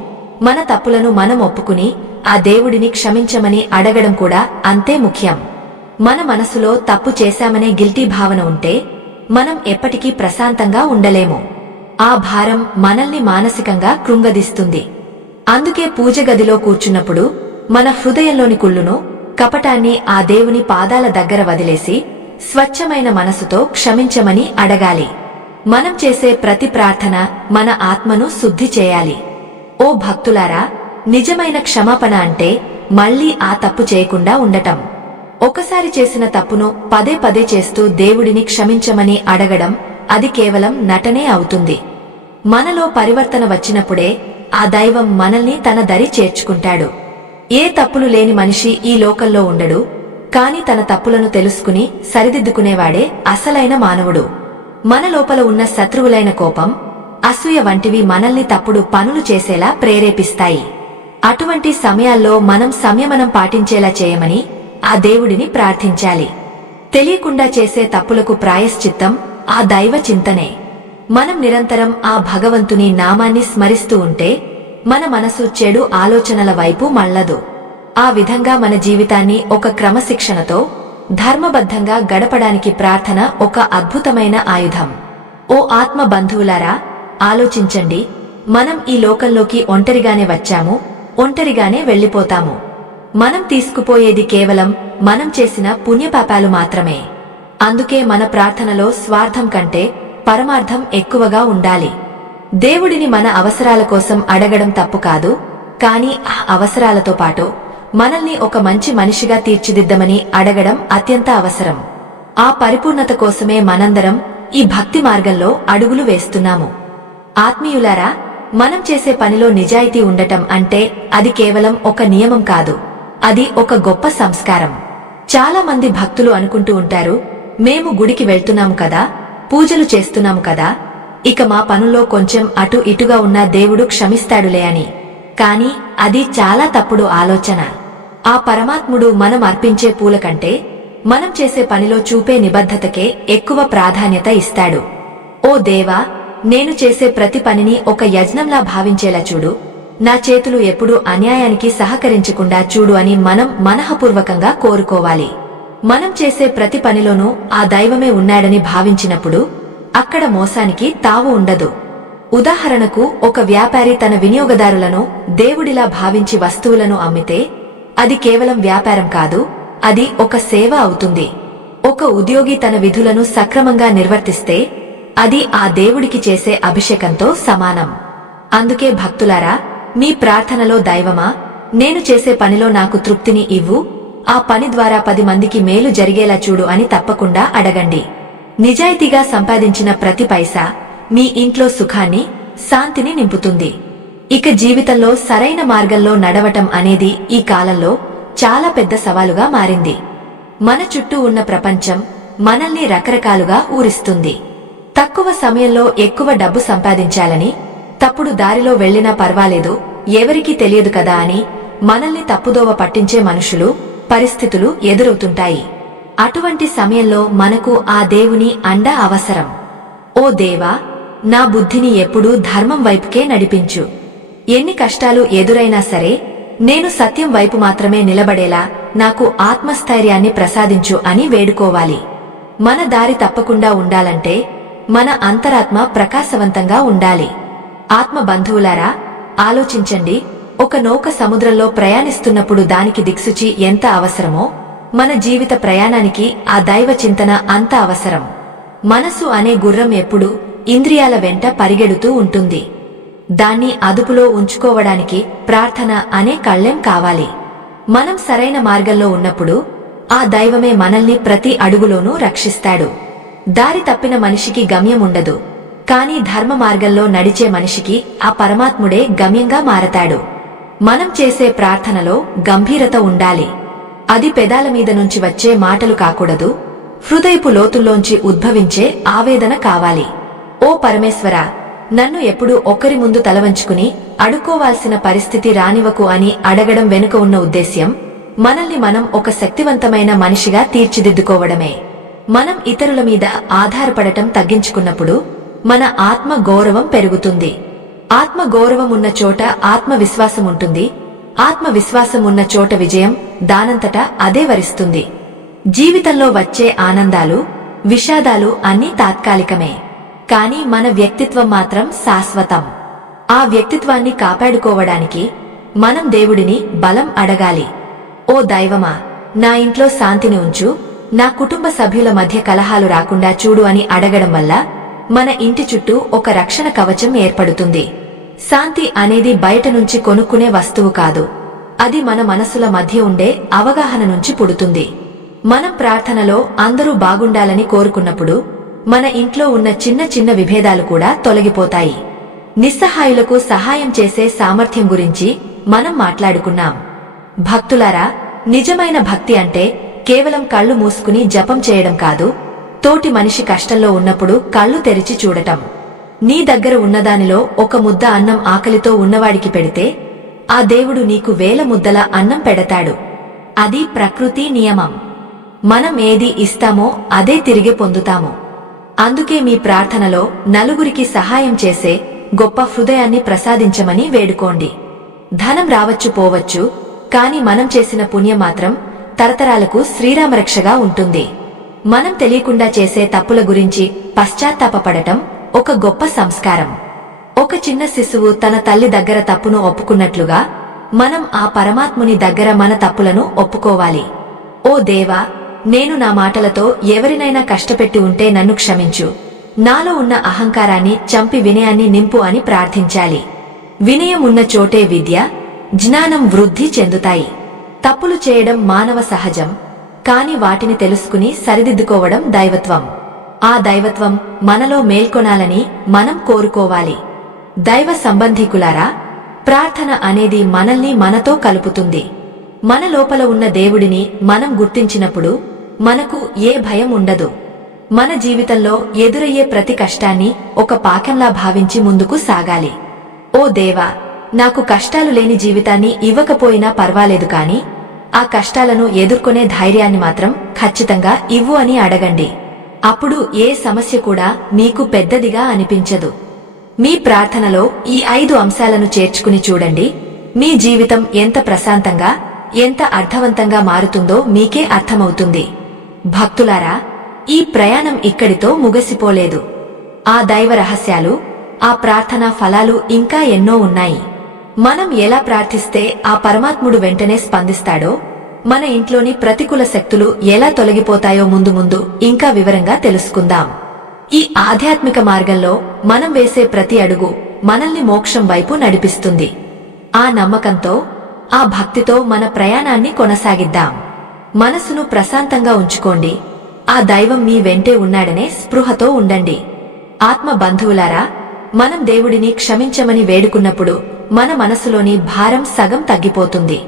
మన తప్పులను మనం ఒప్పుకుని ఆ దేవుడిని క్షమించమని అడగడం కూడా అంతే ముఖ్యం. మన మనసులో తప్పు చేశామనే గిల్టీ భావన ఉంటే మనం ఎప్పటికీ ప్రశాంతంగా ఉండలేము. ఆ భారం మనల్ని మానసికంగా కృంగదీస్తుంది. అందుకే పూజ గదిలో కూర్చున్నప్పుడు మన హృదయంలోని కుళ్ళును, కపటాన్ని ఆ దేవుని పాదాల దగ్గర వదిలేసి స్వచ్ఛమైన మనసుతో క్షమించమని అడగాలి. మనం చేసే ప్రతి ప్రార్థన మన ఆత్మను శుద్ధి చేయాలి. ఓ భక్తులారా, నిజమైన క్షమాపణ అంటే మళ్లీ ఆ తప్పు చేయకుండా ఉండటం. ఒకసారి చేసిన తప్పును పదే పదే చేస్తూ దేవుడిని క్షమించమని అడగడం అది కేవలం నటనే అవుతుంది. మనలో పరివర్తన వచ్చినప్పుడే ఆ దైవం మనల్ని తన దరి చేర్చుకుంటాడు. ఏ తప్పులు లేని మనిషి ఈ లోకంలో ఉండడు. కాని తన తప్పులను తెలుసుకుని సరిదిద్దుకునేవాడే అసలైన మానవుడు. మన లోపల ఉన్న శత్రువులైన కోపం, అసూయ వంటివి మనల్ని తప్పుడు పనులు చేసేలా ప్రేరేపిస్తాయి. అటువంటి సమయాల్లో మనం సంయమనం పాటించేలా చేయమని ఆ దేవుడిని ప్రార్థించాలి. తెలియకుండా చేసే తప్పులకు ప్రాయశ్చిత్తం ఆ దైవ చింతనే. మనం నిరంతరం ఆ భగవంతుని నామాన్ని స్మరిస్తూ ఉంటే మన మనసు చెడు ఆలోచనల వైపు మళ్లదు. ఆ విధంగా మన జీవితాన్ని ఒక క్రమశిక్షణతో ధర్మబద్ధంగా గడపడానికి ప్రార్థన ఒక అద్భుతమైన ఆయుధం. ఓ ఆత్మ బంధువులారా, ఆలోచించండి. మనం ఈ లోకంలోకి ఒంటరిగానే వచ్చాము, ఒంటరిగానే వెళ్లిపోతాము. మనం తీసుకుపోయేది కేవలం మనం చేసిన పుణ్యపాపాలు మాత్రమే. అందుకే మన ప్రార్థనలో స్వార్థం కంటే పరమార్థం ఎక్కువగా ఉండాలి. దేవుడిని మన అవసరాల కోసం అడగడం తప్పు కాదు. కాని ఆ అవసరాలతో పాటు మనల్ని ఒక మంచి మనిషిగా తీర్చిదిద్దమని అడగడం అత్యంత అవసరం. ఆ పరిపూర్ణత కోసమే మనందరం ఈ భక్తి మార్గంలో అడుగులు వేస్తున్నాము. ఆత్మీయులారా, మనం చేసే పనిలో నిజాయితీ ఉండటం అంటే అది కేవలం ఒక నియమం కాదు, అది ఒక గొప్ప సంస్కారం. చాలా మంది భక్తులు అనుకుంటూ ఉంటారు, మేము గుడికి వెళ్తున్నాము కదా, పూజలు చేస్తున్నాము కదా, ఇక మా పనుల్లో కొంచెం అటు ఇటుగా ఉన్న దేవుడు క్షమిస్తాడులే అని. కాని అది చాలా తప్పుడు ఆలోచన. ఆ పరమాత్ముడు మనం అర్పించే పూల కంటే మనం చేసే పనిలో చూపే నిబద్ధతకే ఎక్కువ ప్రాధాన్యత ఇస్తాడు. ఓ దేవా, నేను చేసే ప్రతి పనిని ఒక యజ్ఞంలా భావించేలా చూడు. నా చేతులు ఎప్పుడూ అన్యాయానికి సహకరించకుండా చూడు అని మనం మనఃపూర్వకంగా కోరుకోవాలి. మనం చేసే ప్రతి పనిలోనూ ఆ దైవమే ఉన్నాడని భావించినప్పుడు అక్కడ మోసానికి తావు ఉండదు. ఉదాహరణకు, ఒక వ్యాపారి తన వినియోగదారులను దేవుడిలా భావించి వస్తువులను అమ్మితే అది కేవలం వ్యాపారం కాదు, అది ఒక సేవ అవుతుంది. ఒక ఉద్యోగి తన విధులను సక్రమంగా నిర్వర్తిస్తే అది ఆ దేవుడికి చేసే అభిషేకంతో సమానం. అందుకే భక్తులారా, మీ ప్రార్థనలో దైవమా, నేను చేసే పనిలో నాకు తృప్తిని ఇవ్వు, ఆ పని ద్వారా 10 మందికి మేలు జరిగేలా చూడు అని తప్పకుండా అడగండి. నిజాయితీగా సంపాదించిన ప్రతి పైసా మీ ఇంట్లో సుఖాన్ని, శాంతిని నింపుతుంది. ఇక జీవితంలో సరైన మార్గంలో నడవటం అనేది ఈ కాలంలో చాలా పెద్ద సవాలుగా మారింది. మన చుట్టూ ఉన్న ప్రపంచం మనల్ని రకరకాలుగా ఊరిస్తుంది. తక్కువ సమయంలో ఎక్కువ డబ్బు సంపాదించాలని, తప్పుడు దారిలో వెళ్లినా పర్వాలేదు, ఎవరికీ తెలియదు కదా అని మనల్ని తప్పుదోవ పట్టించే మనుషులు, పరిస్థితులు ఎదురవుతుంటాయి. అటువంటి సమయంలో మనకు ఆ దేవుని అండ అవసరం. ఓ దేవా, నా బుద్ధిని ఎప్పుడూ ధర్మం వైపుకే నడిపించు. ఎన్ని కష్టాలు ఎదురైనా సరే నేను సత్యం వైపు మాత్రమే నిలబడేలా నాకు ఆత్మస్థైర్యాన్ని ప్రసాదించు అని వేడుకోవాలి. మన దారి తప్పకుండా ఉండాలంటే మన అంతరాత్మ ప్రకాశవంతంగా ఉండాలి. ఆత్మ బంధువులారా, ఆలోచించండి. ఒక నౌక సముద్రంలో ప్రయాణిస్తున్నప్పుడు దానికి దిక్సూచి ఎంత అవసరమో, మన జీవిత ప్రయాణానికి ఆ దైవ చింతన అంత అవసరం. మనసు అనే గుర్రం ఎప్పుడూ ఇంద్రియాల వెంట పరిగెడుతూ ఉంటుంది. దాన్ని అదుపులో ఉంచుకోవడానికి ప్రార్థన అనే కళ్ళెం కావాలి. మనం సరైన మార్గంలో ఉన్నప్పుడు ఆ దైవమే మనల్ని ప్రతి అడుగులోనూ రక్షిస్తాడు. దారి తప్పిన మనిషికి గమ్యం ఉండదు, కానీ ధర్మ మార్గంలో నడిచే మనిషికి ఆ పరమాత్ముడే గమ్యంగా మారతాడు. మనం చేసే ప్రార్థనలో గంభీరత ఉండాలి. అది పెదాల మీద నుంచి వచ్చే మాటలు కాకూడదు, హృదయపు లోతుల్లోంచి ఉద్భవించే ఆవేదన కావాలి. ఓ పరమేశ్వరా, నన్ను ఎప్పుడూ ఒకరి ముందు తలవంచుకుని అడుక్కోవాల్సిన పరిస్థితి రానివ్వకు అని అడగడం వెనుక ఉన్న ఉద్దేశ్యం మనల్ని మనం ఒక శక్తివంతమైన మనిషిగా తీర్చిదిద్దుకోవడమే. మనం ఇతరుల మీద ఆధారపడటం తగ్గించుకున్నప్పుడు మన ఆత్మ గౌరవం పెరుగుతుంది. ఆత్మ గౌరవం ఉన్న చోట ఆత్మవిశ్వాసం ఉంటుంది. ఆత్మవిశ్వాసం ఉన్న చోట విజయం దానంతటా అదే వరిస్తుంది. జీవితంలో వచ్చే ఆనందాలు, విషాదాలు అన్నీ తాత్కాలికమే, కానీ మన వ్యక్తిత్వం మాత్రం శాశ్వతం. ఆ వ్యక్తిత్వాన్ని కాపాడుకోవడానికి మనం దేవుడిని బలం అడగాలి. ఓ దైవమా, నా ఇంట్లో శాంతిని ఉంచు, నా కుటుంబ సభ్యుల మధ్య కలహాలు రాకుండా చూడు అని అడగడం వల్ల మన ఇంటి చుట్టూ ఒక రక్షణ కవచం ఏర్పడుతుంది. శాంతి అనేది బయట నుంచి కొనుక్కునే వస్తువు కాదు, అది మన మనసుల మధ్య ఉండే అవగాహన నుంచి పుడుతుంది. మనం ప్రార్థనలో అందరూ బాగుండాలని కోరుకున్నప్పుడు మన ఇంట్లో ఉన్న చిన్న చిన్న విభేదాలు కూడా తొలగిపోతాయి. నిస్సహాయులకు సహాయం చేసే సామర్థ్యం గురించి మనం మాట్లాడుకున్నాం. భక్తులారా, నిజమైన భక్తి అంటే కేవలం కళ్ళు మూసుకుని జపం చేయడం కాదు, తోటి మనిషి కష్టంలో ఉన్నప్పుడు కళ్ళు తెరిచి చూడటం. నీ దగ్గర ఉన్నదానిలో ఒక ముద్ద అన్నం ఆకలితో ఉన్నవాడికి పెడితే ఆ దేవుడు నీకు 1000 ముద్దల అన్నం పెడతాడు. అది ప్రకృతి నియమం. మనం ఏది ఇస్తామో అదే తిరిగి పొందుతాము. అందుకే మీ ప్రార్థనలో నలుగురికి సహాయం చేసే గొప్ప హృదయాన్ని ప్రసాదించమని వేడుకోండి. ధనం రావచ్చు పోవచ్చు, కాని మనం చేసిన పుణ్యం మాత్రం తరతరాలకు శ్రీరామరక్షగా ఉంటుంది. మనం తెలియకుండా చేసే తప్పుల గురించి పశ్చాత్తాపపడటం ఒక గొప్ప సంస్కారం. ఒక చిన్న శిశువు తన తల్లి దగ్గర తప్పును ఒప్పుకున్నట్లుగా మనం ఆ పరమాత్ముని దగ్గర మన తప్పులను ఒప్పుకోవాలి. ఓ దేవా, నేను నా మాటలతో ఎవరినైనా కష్టపెట్టి ఉంటే నన్ను క్షమించు. నాలో ఉన్న అహంకారాన్ని చంపి వినయాన్ని నింపు అని ప్రార్థించాలి. వినయం ఉన్న చోటే విద్య, జ్ఞానం వృద్ధి చెందుతాయి. తప్పులు చేయడం మానవ సహజం, కాని వాటిని తెలుసుకుని సరిదిద్దుకోవడం దైవత్వం. ఆ దైవత్వం మనలో మేల్కొనాలని మనం కోరుకోవాలి. దైవ సంబంధీకులారా, ప్రార్థన అనేది మనల్ని మనతో కలుపుతుంది. మన లోపల ఉన్న దేవుడిని మనం గుర్తించినప్పుడు మనకు ఏ భయం ఉండదు. మన జీవితంలో ఎదురయ్యే ప్రతి కష్టాన్ని ఒక పాకంలా భావించి ముందుకు సాగాలి. ఓ దేవా, నాకు కష్టాలు లేని జీవితాన్ని ఇవ్వకపోయినా పర్వాలేదు, కాని ఆ కష్టాలను ఎదుర్కొనే ధైర్యాన్ని మాత్రం ఖచ్చితంగా ఇవ్వు అని అడగండి. అప్పుడు ఏ సమస్య కూడా మీకు పెద్దదిగా అనిపించదు. మీ ప్రార్థనలో ఈ 5 అంశాలను చేర్చుకుని చూడండి. మీ జీవితం ఎంత ప్రశాంతంగా, ఎంత అర్థవంతంగా మారుతుందో మీకే అర్థమవుతుంది. భక్తులారా, ఈ ప్రయాణం ఇక్కడితో ముగసిపోలేదు. ఆ దైవ రహస్యాలు, ఆ ప్రార్థనా ఫలాలు ఇంకా ఎన్నో ఉన్నాయి. మనం ఎలా ప్రార్థిస్తే ఆ పరమాత్ముడు వెంటనే స్పందిస్తాడో, మన ఇంట్లోని ప్రతికూల శక్తులు ఎలా తొలగిపోతాయో ముందు ముందు ఇంకా వివరంగా తెలుసుకుందాం. ఈ ఆధ్యాత్మిక మార్గంలో మనం వేసే ప్రతి అడుగు మనల్ని మోక్షం వైపు నడిపిస్తుంది. ఆ నమ్మకంతో, ఆ భక్తితో మన ప్రయాణాన్ని కొనసాగిద్దాం. మనసును ప్రశాంతంగా ఉంచుకోండి. ఆ దైవం మీ వెంటే ఉన్నాడనే స్పృహతో ఉండండి. ఆత్మ బంధువులారా, మనం దేవుడిని క్షమించమని వేడుకున్నప్పుడు మన మనసులోని భారం సగం తగ్గిపోతుంది.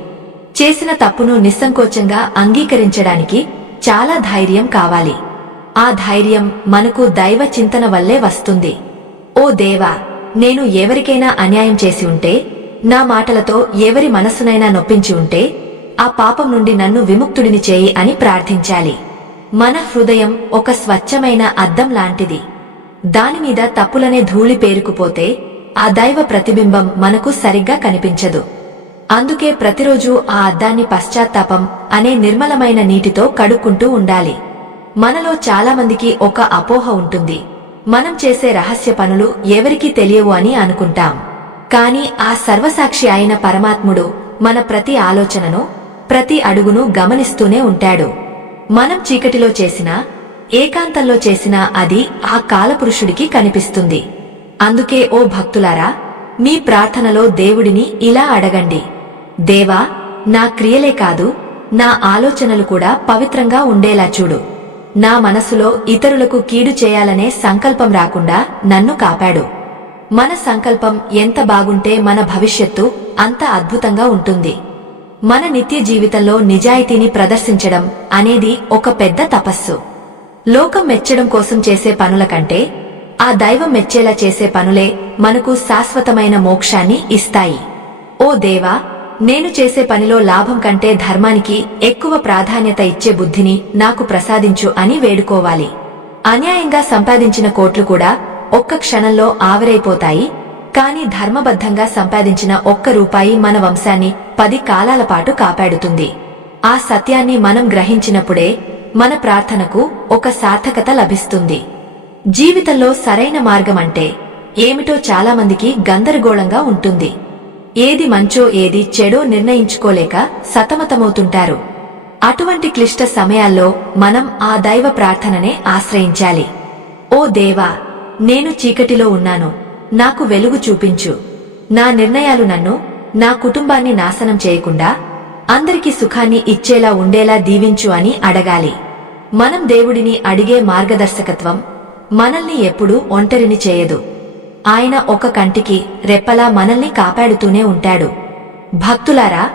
చేసిన తప్పును నిస్సంకోచంగా అంగీకరించడానికి చాలా ధైర్యం కావాలి. ఆ ధైర్యం మనకు దైవ చింతన వల్లే వస్తుంది. ఓ దేవా, నేను ఎవరికైనా అన్యాయం చేసి ఉంటే, నా మాటలతో ఎవరి మనసునైనా నొప్పించి ఉంటే, ఆ పాపం నుండి నన్ను విముక్తుడిని చేయి అని ప్రార్థించాలి. మన హృదయం ఒక స్వచ్ఛమైన అద్దం లాంటిది. దానిమీద తప్పులనే ధూళి పేరుకుపోతే ఆ దైవ ప్రతిబింబం మనకు సరిగ్గా కనిపించదు. అందుకే ప్రతిరోజూ ఆ అద్దాన్ని పశ్చాత్తాపం అనే నిర్మలమైన నీటితో కడుక్కుంటూ ఉండాలి. మనలో చాలామందికి ఒక అపోహ ఉంటుంది. మనం చేసే రహస్య పనులు ఎవరికీ తెలియవు అని అనుకుంటాం. కాని ఆ సర్వసాక్షి అయిన పరమాత్ముడు మన ప్రతి ఆలోచనను, ప్రతి అడుగును గమనిస్తూనే ఉంటాడు. మనం చీకటిలో చేసినా, ఏకాంతంలో చేసినా అది ఆ కాలపురుషుడికి కనిపిస్తుంది. అందుకే ఓ భక్తులారా, మీ ప్రార్థనలో దేవుడిని ఇలా అడగండి: దేవా, నా క్రియలే కాదు, నా ఆలోచనలు కూడా పవిత్రంగా ఉండేలా చూడు. నా మనసులో ఇతరులకు కీడు చేయాలనే సంకల్పం రాకుండా నన్ను కాపాడు. మన సంకల్పం ఎంత బాగుంటే మన భవిష్యత్తు అంత అద్భుతంగా ఉంటుంది. మన నిత్య జీవితంలో నిజాయితీని ప్రదర్శించడం అనేది ఒక పెద్ద తపస్సు. లోకం మెచ్చడం కోసం చేసే పనుల కంటే ఆ దైవం మెచ్చేలా చేసే పనులే మనకు శాశ్వతమైన మోక్షాన్ని ఇస్తాయి. ఓ దేవా, నేను చేసే పనిలో లాభం కంటే ధర్మానికి ఎక్కువ ప్రాధాన్యత ఇచ్చే బుద్ధిని నాకు ప్రసాదించు అని వేడుకోవాలి. అన్యాయంగా సంపాదించిన కోట్లు కూడా ఒక్క క్షణంలో ఆవిరైపోతాయి. కాని ధర్మబద్ధంగా సంపాదించిన ఒక్క రూపాయి మన వంశాన్ని 10 కాలాల పాటు కాపాడుతుంది. ఆ సత్యాన్ని మనం గ్రహించినప్పుడే మన ప్రార్థనకు ఒక సార్థకత లభిస్తుంది. జీవితంలో సరైన మార్గమంటే ఏమిటో చాలామందికి గందరగోళంగా ఉంటుంది. ఏది మంచో ఏది చెడో నిర్ణయించుకోలేక సతమతమవుతుంటారు. అటువంటి క్లిష్ట సమయాల్లో మనం ఆ దైవ ప్రార్థననే ఆశ్రయించాలి. ఓ దేవా, నేను చీకటిలో ఉన్నాను, నాకు వెలుగు చూపించు. నా నిర్ణయాలు నన్ను, నా కుటుంబాన్ని నాశనం చేయకుండా అందరికీ సుఖాన్ని ఇచ్చేలా ఉండేలా దీవించు అని అడగాలి. మనం దేవుడిని అడిగే మార్గదర్శకత్వం మనల్ని ఎప్పుడూ ఒంటరిని చేయదు. ఆయన ఒక కంటికి రెప్పలా మనల్ని కాపాడుతూనే ఉంటాడు. భక్తులారా,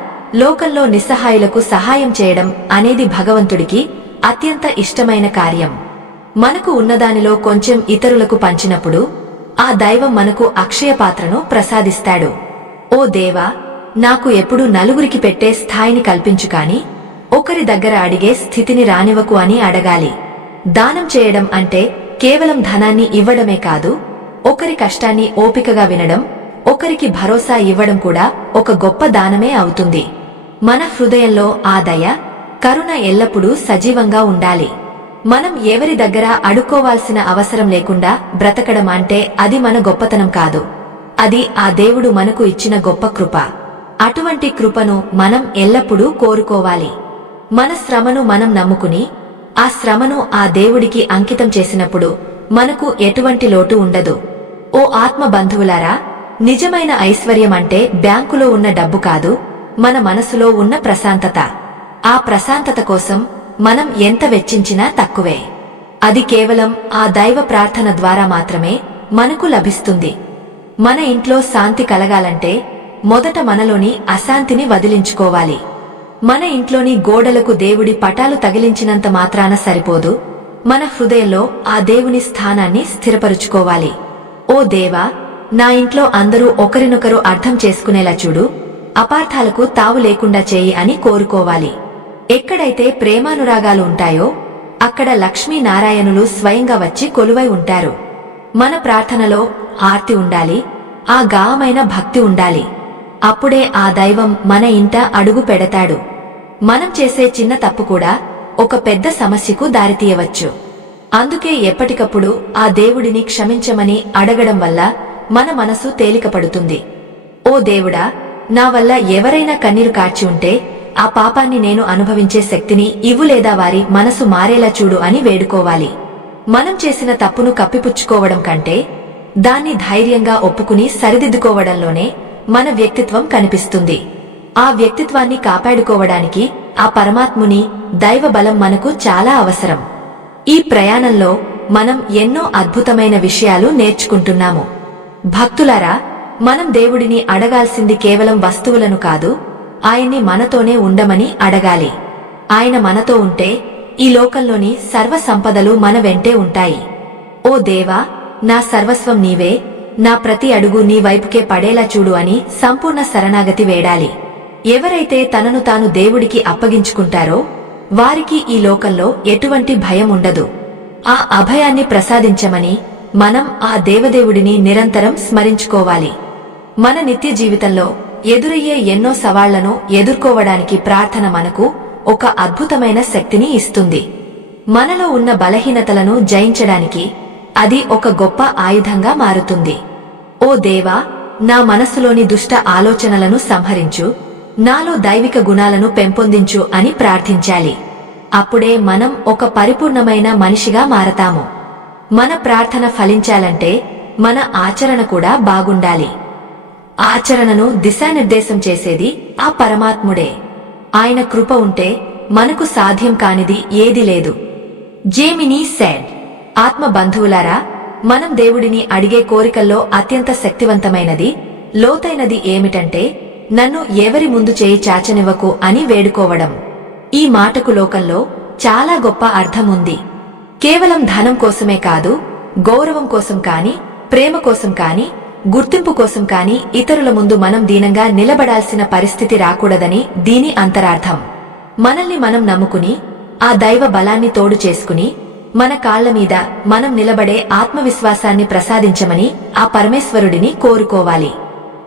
లోకంలో నిస్సహాయులకు సహాయం చేయడం అనేది భగవంతుడికి అత్యంత ఇష్టమైన కార్యం. మనకు ఉన్నదానిలో కొంచెం ఇతరులకు పంచినప్పుడు ఆ దైవం మనకు అక్షయ పాత్రను ప్రసాదిస్తాడు. ఓ దేవా, నాకు ఎప్పుడూ నలుగురికి పెట్టే స్థాయిని కల్పించు కాని ఒకరి దగ్గర అడిగే స్థితిని రానివ్వకు అని అడగాలి. దానం చేయడం అంటే కేవలం ధనాన్ని ఇవ్వడమే కాదు, ఒకరి కష్టాన్ని ఓపికగా వినడం, ఒకరికి భరోసా ఇవ్వడం కూడా ఒక గొప్ప దానమే అవుతుంది. మన హృదయంలో ఆ దయ, కరుణ ఎల్లప్పుడూ సజీవంగా ఉండాలి. మనం ఎవరి దగ్గర అడుక్కోవాల్సిన అవసరం లేకుండా బ్రతకడం అంటే అది మన గొప్పతనం కాదు. అది ఆ దేవుడు మనకు ఇచ్చిన గొప్ప కృప. అటువంటి కృపను మనం ఎల్లప్పుడూ కోరుకోవాలి. మన శ్రమను మనం నమ్ముకుని ఆ శ్రమను ఆ దేవుడికి అంకితం చేసినప్పుడు మనకు ఎటువంటి లోటు ఉండదు. ఓ ఆత్మ బంధువులారా, నిజమైన ఐశ్వర్యం అంటే బ్యాంకులో ఉన్న డబ్బు కాదు, మన మనసులో ఉన్న ప్రశాంతత. ఆ ప్రశాంతత కోసం మనం ఎంత వెచ్చించినా తక్కువే. అది కేవలం ఆ దైవ ప్రార్థన ద్వారా మాత్రమే మనకు లభిస్తుంది. మన ఇంట్లో శాంతి కలగాలంటే మొదట మనలోని అశాంతిని వదిలించుకోవాలి. మన ఇంట్లోని గోడలకు దేవుడి పటాలు తగిలించినంత మాత్రాన సరిపోదు. మన హృదయంలో ఆ దేవుని స్థానాన్ని స్థిరపరుచుకోవాలి. ఓ దేవా, నా ఇంట్లో అందరూ ఒకరినొకరు అర్థం చేసుకునేలా చూడు, అపార్థాలకు తావు లేకుండా చేయి అని కోరుకోవాలి. ఎక్కడైతే ప్రేమానురాగాలు ఉంటాయో అక్కడ లక్ష్మీనారాయణులు స్వయంగా వచ్చి కొలువై ఉంటారు. మన ప్రార్థనలో ఆర్తి ఉండాలి, ఆ గాఢమైన భక్తి ఉండాలి. అప్పుడే ఆ దైవం మన ఇంట అడుగు పెడతాడు. మనం చేసే చిన్న తప్పు కూడా ఒక పెద్ద సమస్యకు దారితీయవచ్చు. అందుకే ఎప్పటికప్పుడు ఆ దేవుడిని క్షమించమని అడగడం వల్ల మన మనసు తేలికపడుతుంది. ఓ దేవుడా, నా వల్ల ఎవరైనా కన్నీరు కార్చి ఉంటే ఆ పాపాన్ని నేను అనుభవించే శక్తిని ఇవ్వు లేదా వారి మనసు మారేలా చూడు అని వేడుకోవాలి. మనం చేసిన తప్పును కప్పిపుచ్చుకోవడం కంటే దాన్ని ధైర్యంగా ఒప్పుకుని సరిదిద్దుకోవడంలోనే మన వ్యక్తిత్వం కనిపిస్తుంది. ఆ వ్యక్తిత్వాన్ని కాపాడుకోవడానికి ఆ పరమాత్ముని దైవ బలం మనకు చాలా అవసరం. ఈ ప్రయాణంలో మనం ఎన్నో అద్భుతమైన విషయాలు నేర్చుకుంటున్నాము. భక్తులారా, మనం దేవుడిని అడగాల్సింది కేవలం వస్తువులను కాదు, ఆయన్ని మనతోనే ఉండమని అడగాలి. ఆయన మనతో ఉంటే ఈ లోకంలోని సర్వ సంపదలు మన వెంటే ఉంటాయి. ఓ దేవా, నా సర్వస్వం నీవే, నా ప్రతి అడుగు నీ వైపుకే పడేలా చూడు అని సంపూర్ణ శరణాగతి వేడాలి. ఎవరైతే తనను తాను దేవుడికి అప్పగించుకుంటారో వారికి ఈ లోకంలో ఎటువంటి భయం ఉండదు. ఆ అభయాన్ని ప్రసాదించమని మనం ఆ దేవదేవుడిని నిరంతరం స్మరించుకోవాలి. మన నిత్య జీవితంలో ఎదురయ్యే ఎన్నో సవాళ్లను ఎదుర్కోవడానికి ప్రార్థన మనకు ఒక అద్భుతమైన శక్తిని ఇస్తుంది. మనలో ఉన్న బలహీనతలను జయించడానికి అది ఒక గొప్ప ఆయుధంగా మారుతుంది. ఓ దేవా, నా మనస్సులోని దుష్ట ఆలోచనలను సంహరించు, నాలో దైవిక గుణాలను పెంపొందించు అని ప్రార్థించాలి. అప్పుడే మనం ఒక పరిపూర్ణమైన మనిషిగా మారతాము. మన ప్రార్థన ఫలించాలంటే మన ఆచరణ కూడా బాగుండాలి. ఆచరణను దిశానిర్దేశం చేసేది ఆ పరమాత్ముడే. ఆయన కృప ఉంటే మనకు సాధ్యం కానిది ఏదీ లేదు. Gemini said. ఆత్మ బంధువులారా, మనం దేవుడిని అడిగే కోరికల్లో అత్యంత శక్తివంతమైనది, లోతైనది ఏమిటంటే నన్ను ఎవరి ముందు చేయి చాచనివ్వకు అని వేడుకోవడం. ఈ మాటకు లోకంలో చాలా గొప్ప అర్థముంది. కేవలం ధనం కోసమే కాదు, గౌరవం కోసం కాని, ప్రేమ కోసం కాని, గుర్తింపు కోసం కాని ఇతరుల ముందు మనం దీనంగా నిలబడాల్సిన పరిస్థితి రాకూడదని దీని అంతరార్థం. మనల్ని మనం నమ్ముకుని ఆ దైవ బలాన్ని తోడు చేసుకుని మన కాళ్ల మీద మనం నిలబడే ఆత్మవిశ్వాసాన్ని ప్రసాదించమని ఆ పరమేశ్వరుడిని కోరుకోవాలి.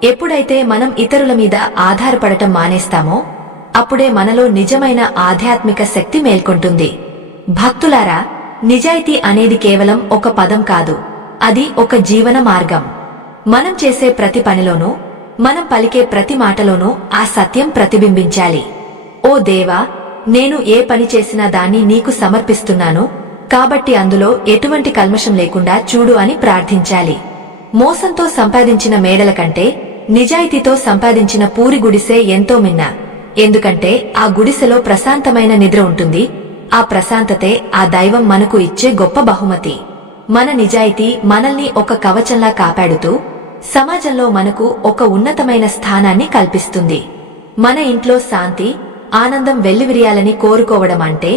ఎప్పుడైతే మనం ఇతరుల మీద ఆధారపడటం మానేస్తామో అప్పుడే మనలో నిజమైన ఆధ్యాత్మిక శక్తి మేల్కొంటుంది. భక్తులారా, నిజాయితీ అనేది కేవలం ఒక పదం కాదు, అది ఒక జీవన మార్గం. మనం చేసే ప్రతి పనిలోనూ, మనం పలికే ప్రతి మాటలోనూ ఆ సత్యం ప్రతిబింబించాలి. ఓ దేవా, నేను ఏ పని చేసినా దాన్ని నీకు సమర్పిస్తున్నాను, కాబట్టి అందులో ఎటువంటి కల్మషం లేకుండా చూడు అని ప్రార్థించాలి. మోసంతో సంపాదించిన మేడల కంటే నిజాయితీతో సంపాదించిన పూరి గుడిసె ఎంతో మిన్న. ఎందుకంటే ఆ గుడిసెలో ప్రశాంతమైన నిద్ర ఉంటుంది. ఆ ప్రశాంతతే ఆ దైవం మనకు ఇచ్చే గొప్ప బహుమతి. మన నిజాయితీ మనల్ని ఒక కవచంలా కాపాడుతూ సమాజంలో మనకు ఒక ఉన్నతమైన స్థానాన్ని కల్పిస్తుంది. మన ఇంట్లో శాంతి, ఆనందం వెల్లివిరియాలని కోరుకోవడం అంటే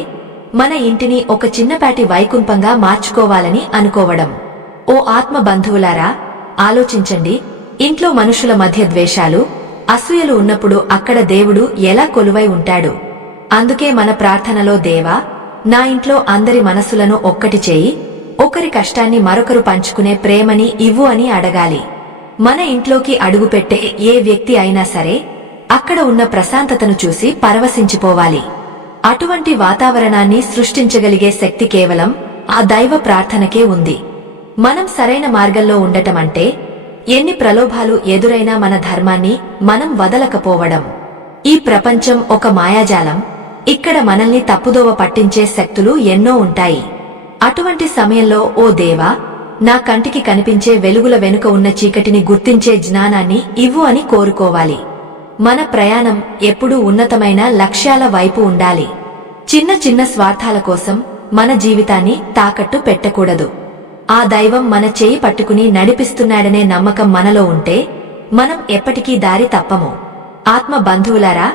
మన ఇంటిని ఒక చిన్నపాటి వైకుంఠంగా మార్చుకోవాలని అనుకోవడం. ఓ ఆత్మ బంధువులారా, ఆలోచించండి. ఇంట్లో మనుషుల మధ్య ద్వేషాలు, అసూయలు ఉన్నప్పుడు అక్కడ దేవుడు ఎలా కొలువై ఉంటాడు? అందుకే మన ప్రార్థనలో దేవా, నా ఇంట్లో అందరి మనసులను ఒక్కటి చేయి, ఒకరి కష్టాన్ని మరొకరు పంచుకునే ప్రేమని ఇవ్వు అని అడగాలి. మన ఇంట్లోకి అడుగుపెట్టే ఏ వ్యక్తి అయినా సరే అక్కడ ఉన్న ప్రశాంతతను చూసి పరవశించిపోవాలి. అటువంటి వాతావరణాన్ని సృష్టించగలిగే శక్తి కేవలం ఆ దైవ ప్రార్థనకే ఉంది. మనం సరైన మార్గంలో ఉండటమంటే ఎన్ని ప్రలోభాలు ఎదురైనా మన ధర్మాన్ని మనం వదలకపోవడం. ఈ ప్రపంచం ఒక మాయాజాలం. ఇక్కడ మనల్ని తప్పుదోవ పట్టించే శక్తులు ఎన్నో ఉంటాయి. అటువంటి సమయంలో ఓ దేవా, నా కంటికి కనిపించే వెలుగుల వెనుక ఉన్న చీకటిని గుర్తించే జ్ఞానాన్ని ఇవ్వు అని కోరుకోవాలి. మన ప్రయాణం ఎప్పుడూ ఉన్నతమైన లక్ష్యాల వైపు ఉండాలి. చిన్న చిన్న స్వార్థాల కోసం మన జీవితాన్ని తాకట్టు పెట్టకూడదు. ఆ దైవం మన చేయి పట్టుకుని నడిపిస్తున్నాడనే నమ్మకం మనలో ఉంటే మనం ఎప్పటికీ దారి తప్పము. ఆత్మ బంధువులారా,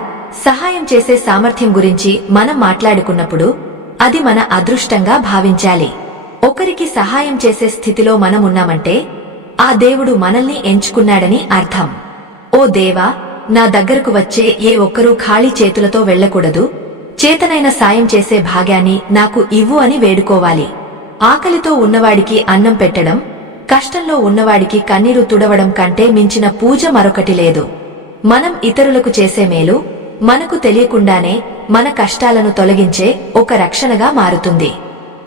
సహాయం చేసే సామర్థ్యం గురించి మనం మాట్లాడుకున్నప్పుడు అది మన అదృష్టంగా భావించాలి. ఒకరికి సహాయం చేసే స్థితిలో మనం ఉన్నామంటే ఆ దేవుడు మనల్ని ఎంచుకున్నాడని అర్థం. ఓ దేవా, నా దగ్గరకు వచ్చే ఏ ఒక్కరూ ఖాళీ చేతులతో వెళ్లకూడదు. చేతనైన సాయం చేసే భాగ్యాన్ని నాకు ఇవ్వు అని వేడుకోవాలి. ఆకలితో ఉన్నవాడికి అన్నం పెట్టడం, కష్టంలో ఉన్నవాడికి కన్నీరు తుడవడం కంటే మించిన పూజ మరొకటి లేదు. మనం ఇతరులకు చేసే మేలు మనకు తెలియకుండానే మన కష్టాలను తొలగించే ఒక రక్షణగా మారుతుంది.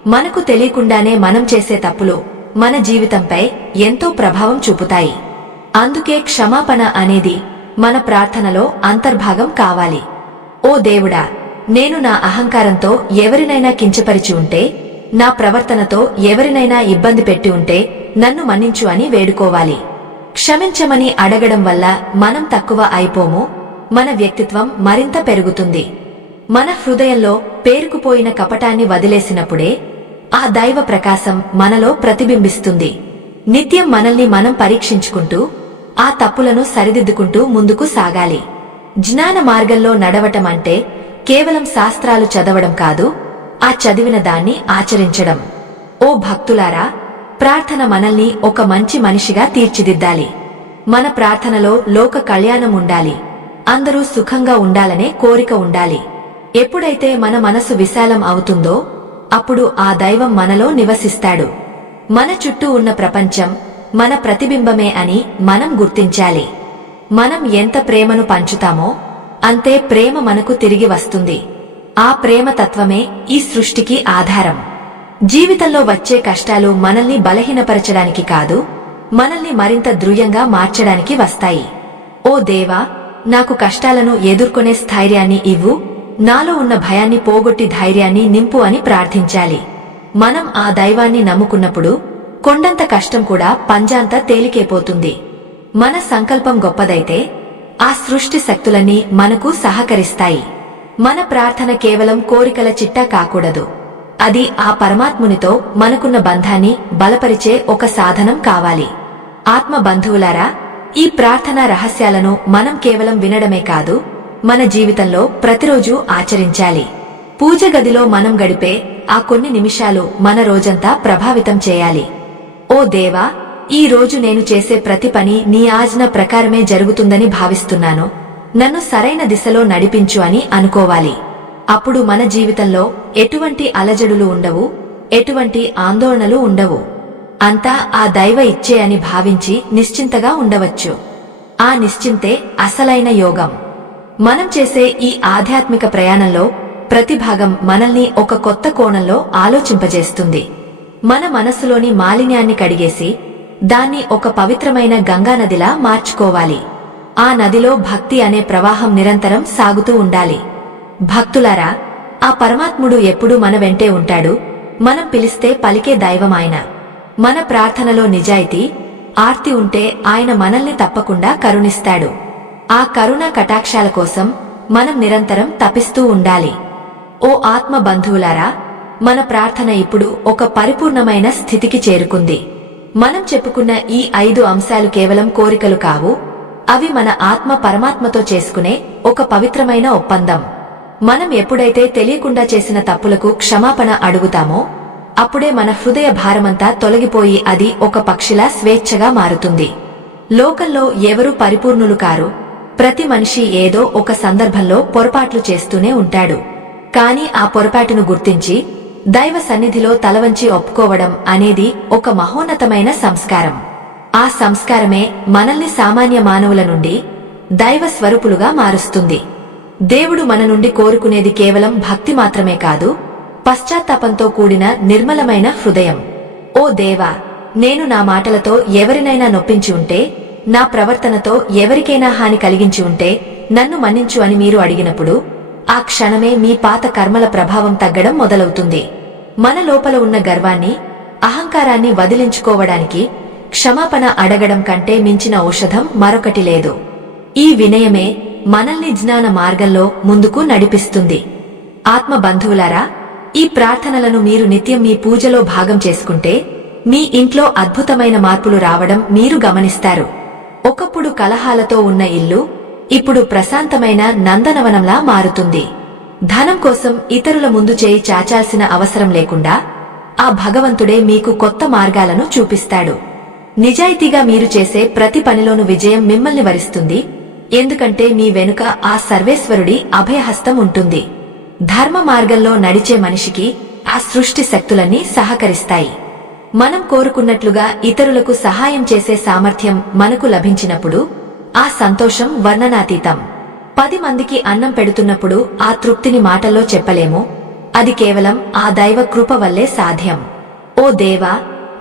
మనకు తెలియకుండానే మనం చేసే తప్పులు మన జీవితంపై ఎంతో ప్రభావం చూపుతాయి. అందుకే క్షమాపణ అనేది మన ప్రార్థనలో అంతర్భాగం కావాలి. ఓ దేవుడా, నేను నా అహంకారంతో ఎవరినైనా కించపరిచి ఉంటే, నా ప్రవర్తనతో ఎవరినైనా ఇబ్బంది పెట్టి ఉంటే నన్ను మన్నించు అని వేడుకోవాలి. క్షమించమని అడగడం వల్ల మనం తక్కువ అయిపోము, మన వ్యక్తిత్వం మరింత పెరుగుతుంది. మన హృదయంలో పేరుకుపోయిన కపటాన్ని వదిలేసినప్పుడే ఆ దైవ ప్రకాశం మనలో ప్రతిబింబిస్తుంది. నిత్యం మనల్ని మనం పరీక్షించుకుంటూ ఆ తప్పులను సరిదిద్దుకుంటూ ముందుకు సాగాలి. జ్ఞాన మార్గంలో నడవటం అంటే కేవలం శాస్త్రాలు చదవడం కాదు, ఆ చదివిన దాన్ని ఆచరించడం. ఓ భక్తులారా, ప్రార్థన మనల్ని ఒక మంచి మనిషిగా తీర్చిదిద్దాలి. మన ప్రార్థనలో లోక కళ్యాణం ఉండాలి, అందరూ సుఖంగా ఉండాలనే కోరిక ఉండాలి. ఎప్పుడైతే మన మనసు విశాలం అవుతుందో అప్పుడు ఆ దైవం మనలో నివసిస్తాడు. మన చుట్టూ ఉన్న ప్రపంచం మన ప్రతిబింబమే అని మనం గుర్తించాలి. మనం ఎంత ప్రేమను పంచుతామో అంతే ప్రేమ మనకు తిరిగి వస్తుంది. ఆ ప్రేమ తత్వమే ఈ సృష్టికి ఆధారం. జీవితంలో వచ్చే కష్టాలు మనల్ని బలహీనపరచడానికి కాదు, మనల్ని మరింత దృఢంగా మార్చడానికి వస్తాయి. ఓ దేవా, నాకు కష్టాలను ఎదుర్కొనే స్థైర్యాన్ని ఇవ్వు, నాలో ఉన్న భయాన్ని పోగొట్టి ధైర్యాన్ని నింపు అని ప్రార్థించాలి. మనం ఆ దైవాన్ని నమ్ముకున్నప్పుడు కొండంత కష్టం కూడా పంజాంత తేలికైపోతుంది. మన సంకల్పం గొప్పదైతే ఆ సృష్టి శక్తులన్నీ మనకు సహకరిస్తాయి. మన ప్రార్థన కేవలం కోరికల చిట్టా కాకూడదు, అది ఆ పరమాత్మునితో మనకున్న బంధాన్ని బలపరిచే ఒక సాధనం కావాలి. ఆత్మ బంధువులారా, ఈ ప్రార్థనా రహస్యాలను మనం కేవలం వినడమే కాదు, మన జీవితంలో ప్రతిరోజూ ఆచరించాలి. పూజ గదిలో మనం గడిపే ఆ కొన్ని నిమిషాలు మన రోజంతా ప్రభావితం చేయాలి. ఓ దేవా, ఈ రోజు నేను చేసే ప్రతి పని నీ ఆజ్ఞ ప్రకారమే జరుగుతుందని భావిస్తున్నాను, నన్ను సరైన దిశలో నడిపించు అని అనుకోవాలి. అప్పుడు మన జీవితంలో ఎటువంటి అలజడులు ఉండవు, ఎటువంటి ఆందోళనలు ఉండవు. అంతా ఆ దైవ ఇచ్చే అని భావించి నిశ్చింతగా ఉండవచ్చు. ఆ నిశ్చింతే అసలైన యోగం. మనం చేసే ఈ ఆధ్యాత్మిక ప్రయాణంలో ప్రతి భాగం మనల్ని ఒక కొత్త కోణంలో ఆలోచింపజేస్తుంది. మన మనసులోని మాలిన్యాన్ని కడిగేసి దాన్ని ఒక పవిత్రమైన గంగానదిలా మార్చుకోవాలి. ఆ నదిలో భక్తి అనే ప్రవాహం నిరంతరం సాగుతూ ఉండాలి. భక్తులారా, ఆ పరమాత్ముడు ఎప్పుడూ మన వెంటే ఉంటాడు. మనం పిలిస్తే పలికే దైవం ఆయన. మన ప్రార్థనలో నిజాయితీ, ఆర్తి ఉంటే ఆయన మనల్ని తప్పకుండా కరుణిస్తాడు. ఆ కరుణా కటాక్షాల కోసం మనం నిరంతరం తపిస్తూ ఉండాలి. ఓ ఆత్మ బంధువులారా, మన ప్రార్థన ఇప్పుడు ఒక పరిపూర్ణమైన స్థితికి చేరుకుంది. మనం చెప్పుకున్న ఈ 5 అంశాలు కేవలం కోరికలు కావు, అవి మన ఆత్మ పరమాత్మతో చేసుకునే ఒక పవిత్రమైన ఒప్పందం. మనం ఎప్పుడైతే తెలియకుండా చేసిన తప్పులకు క్షమాపణ అడుగుతామో అప్పుడే మన హృదయ భారమంతా తొలగిపోయి అది ఒక పక్షిలా స్వేచ్ఛగా మారుతుంది. లోకంలో ఎవరూ పరిపూర్ణులు కారు. ప్రతి మనిషి ఏదో ఒక సందర్భంలో పొరపాట్లు చేస్తూనే ఉంటాడు. కాని ఆ పొరపాటును గుర్తించి దైవ సన్నిధిలో తలవంచి ఒప్పుకోవడం అనేది ఒక మహోన్నతమైన సంస్కారం. ఆ సంస్కారమే మనల్ని సామాన్య మానవుల నుండి దైవ స్వరూపులుగా మారుస్తుంది. దేవుడు మన నుండి కోరుకునేది కేవలం భక్తి మాత్రమే కాదు, పశ్చాత్తాపంతో కూడిన నిర్మలమైన హృదయం. ఓ దేవా, నేను నా మాటలతో ఎవరినైనా నొప్పించి ఉంటే, నా ప్రవర్తనతో ఎవరికైనా హాని కలిగించి ఉంటే నన్ను మన్నించు అని మీరు అడిగినప్పుడు ఆ క్షణమే మీ పాత కర్మల ప్రభావం తగ్గడం మొదలవుతుంది. మన లోపల ఉన్న గర్వాన్ని, అహంకారాన్ని వదిలించుకోవడానికి క్షమాపణ అడగడం కంటే మించిన ఔషధం మరొకటి లేదు. ఈ వినయమే మనల్ని జ్ఞాన మార్గంలో ముందుకు నడిపిస్తుంది. ఆత్మ బంధువులారా, ఈ ప్రార్థనలను మీరు నిత్యం మీ పూజలో భాగం చేసుకుంటే మీ ఇంట్లో అద్భుతమైన మార్పులు రావడం మీరు గమనిస్తారు. ఒకప్పుడు కలహాలతో ఉన్న ఇల్లు ఇప్పుడు ప్రశాంతమైన నందనవనంలా మారుతుంది. ధనం కోసం ఇతరుల ముందు చేయి చాచాల్సిన అవసరం లేకుండా ఆ భగవంతుడే మీకు కొత్త మార్గాలను చూపిస్తాడు. నిజాయితీగా మీరు చేసే ప్రతి పనిలోనూ విజయం మిమ్మల్ని వరిస్తుంది, ఎందుకంటే మీ వెనుక ఆ సర్వేశ్వరుడి అభయహస్తం ఉంటుంది. ధర్మ మార్గంలో నడిచే మనిషికి ఆ సృష్టి శక్తులన్నీ సహకరిస్తాయి. మనం కోరుకున్నట్లుగా ఇతరులకు సహాయం చేసే సామర్థ్యం మనకు లభించినప్పుడు ఆ సంతోషం వర్ణనాతీతం. 10 మందికి అన్నం పెడుతున్నప్పుడు ఆ తృప్తిని మాటల్లో చెప్పలేము, అది కేవలం ఆ దైవ కృప వల్లే సాధ్యం. ఓ దేవా,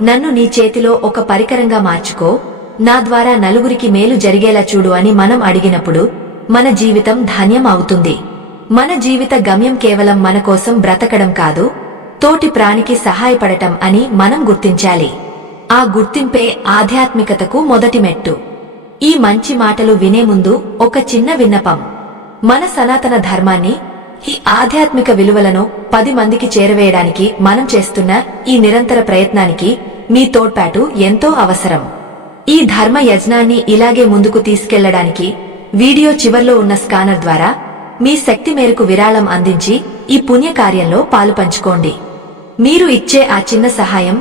నన్ను నీ చేతిలో ఒక పరికరంగా మార్చుకో, నా ద్వారా నలుగురికి మేలు జరిగేలా చూడు అని మనం అడిగినప్పుడు మన జీవితం ధన్యం అవుతుంది. మన జీవిత గమ్యం కేవలం మన కోసం బ్రతకడం కాదు, తోటి ప్రాణికి సహాయపడటం అని మనం గుర్తించాలి. ఆ గుర్తింపే ఆధ్యాత్మికతకు మొదటి మెట్టు. ఈ మంచి మాటలు వినే ముందు ఒక చిన్న విన్నపం. మన సనాతన ధర్మాన్ని, ఈ ఆధ్యాత్మిక విలువలను 10 మందికి చేరవేయడానికి మనం చేస్తున్న ఈ నిరంతర ప్రయత్నానికి మీ తోడ్పాటు ఎంతో అవసరం. ఈ ధర్మ యజ్ఞాన్ని ఇలాగే ముందుకు తీసుకెళ్లడానికి వీడియో చివర్లో ఉన్న స్కానర్ ద్వారా మీ శక్తి మేరకు విరాళం అందించి ఈ పుణ్యకార్యంలో పాలుపంచుకోండి. మీరు ఇచ్చే ఆ చిన్న సహాయం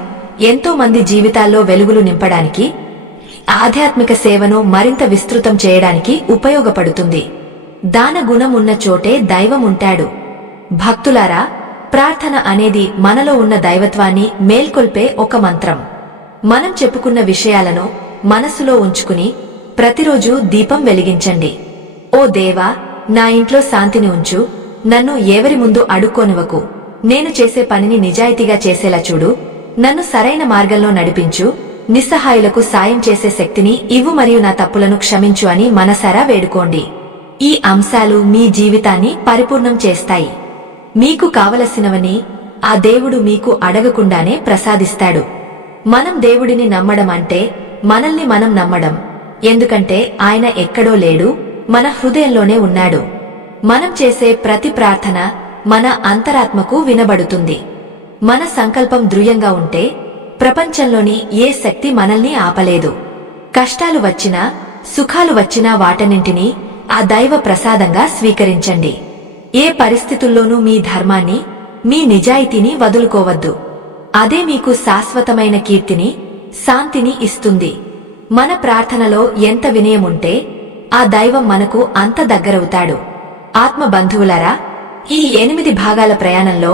ఎంతో మంది జీవితాల్లో వెలుగులు నింపడానికి, ఆధ్యాత్మిక సేవను మరింత విస్తృతం చేయడానికి ఉపయోగపడుతుంది. దాన గుణం ఉన్న చోటే దైవం ఉంటాడు. భక్తులారా, ప్రార్థన అనేది మనలో ఉన్న దైవత్వాన్ని మేల్కొల్పే ఒక మంత్రం. మనం చెప్పుకున్న విషయాలను మనసులో ఉంచుకుని ప్రతిరోజు దీపం వెలిగించండి. ఓ దేవా, నా ఇంట్లో శాంతిని ఉంచు, నన్ను ఎవరి ముందు అడుక్కోనివ్వకు, నేను చేసే పనిని నిజాయితీగా చేసేలా చూడు, నన్ను సరైన మార్గంలో నడిపించు, నిస్సహాయులకు సాయం చేసే శక్తిని ఇవ్వు మరియు నా తప్పులను క్షమించు అని మనసారా వేడుకోండి. ఈ అంశాలు మీ జీవితాన్ని పరిపూర్ణం చేస్తాయి. మీకు కావలసినవని ఆ దేవుడు మీకు అడగకుండానే ప్రసాదిస్తాడు. మనం దేవుడిని నమ్మడం అంటే మనల్ని మనం నమ్మడం. ఎందుకంటే ఆయన ఎక్కడో లేడు, మన హృదయంలోనే ఉన్నాడు. మనం చేసే ప్రతి ప్రార్థన మన అంతరాత్మకు వినబడుతుంది. మన సంకల్పం దృఢంగా ఉంటే ప్రపంచంలోని ఏ శక్తి మనల్ని ఆపలేదు. కష్టాలు వచ్చినా, సుఖాలు వచ్చినా వాటన్నింటినీ ఆ దైవ ప్రసాదంగా స్వీకరించండి. ఏ పరిస్థితుల్లోనూ మీ ధర్మాన్ని, మీ నిజాయితీని వదులుకోవద్దు. అదే మీకు శాశ్వతమైన కీర్తిని, శాంతిని ఇస్తుంది. మన ప్రార్థనలో ఎంత వినయముంటే ఆ దైవం మనకు అంత దగ్గరవుతాడు. ఆత్మ బంధువులారా, ఈ 8 భాగాల ప్రయాణంలో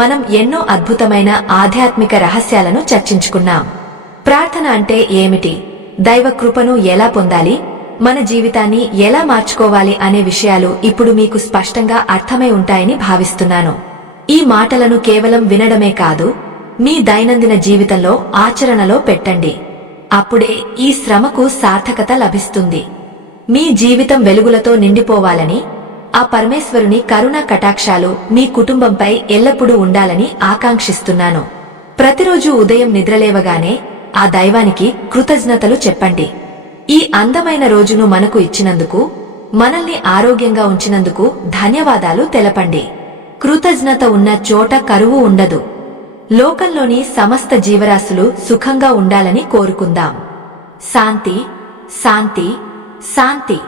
మనం ఎన్నో అద్భుతమైన ఆధ్యాత్మిక రహస్యాలను చర్చించుకున్నాం. ప్రార్థన అంటే ఏమిటి, దైవ కృపను ఎలా పొందాలి, మన జీవితాన్ని ఎలా మార్చుకోవాలి అనే విషయాలు ఇప్పుడు మీకు స్పష్టంగా అర్థమై ఉంటాయని భావిస్తున్నాను. ఈ మాటలను కేవలం వినడమే కాదు, మీ దైనందిన జీవితంలో ఆచరణలో పెట్టండి. అప్పుడే ఈ శ్రమకు సార్థకత లభిస్తుంది. మీ జీవితం వెలుగులతో నిండిపోవాలని, ఆ పరమేశ్వరుని కరుణా కటాక్షాలు మీ కుటుంబంపై ఎల్లప్పుడూ ఉండాలని ఆకాంక్షిస్తున్నాను. ప్రతిరోజు ఉదయం నిద్రలేవగానే ఆ దైవానికి కృతజ్ఞతలు చెప్పండి. ఈ అందమైన రోజును మనకు ఇచ్చినందుకు, మనల్ని ఆరోగ్యంగా ఉంచినందుకు ధన్యవాదాలు తెలపండి. కృతజ్ఞత ఉన్న చోట కరువు ఉండదు. లోకంలోని సమస్త జీవరాశులు సుఖంగా ఉండాలని కోరుకుందాం. శాంతి, శాంతి, శాంతి.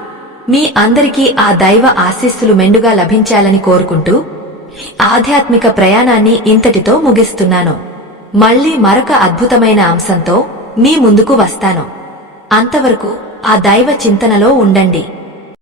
మీ అందరికీ ఆ దైవ ఆశీస్సులు మెండుగా లభించాలని కోరుకుంటూ ఆధ్యాత్మిక ప్రయాణాన్ని ఇంతటితో ముగిస్తున్నాను. మళ్లీ మరొక అద్భుతమైన అంశంతో మీ ముందుకు వస్తాను. అంతవరకు ఆ దైవ చింతనలో ఉండండి.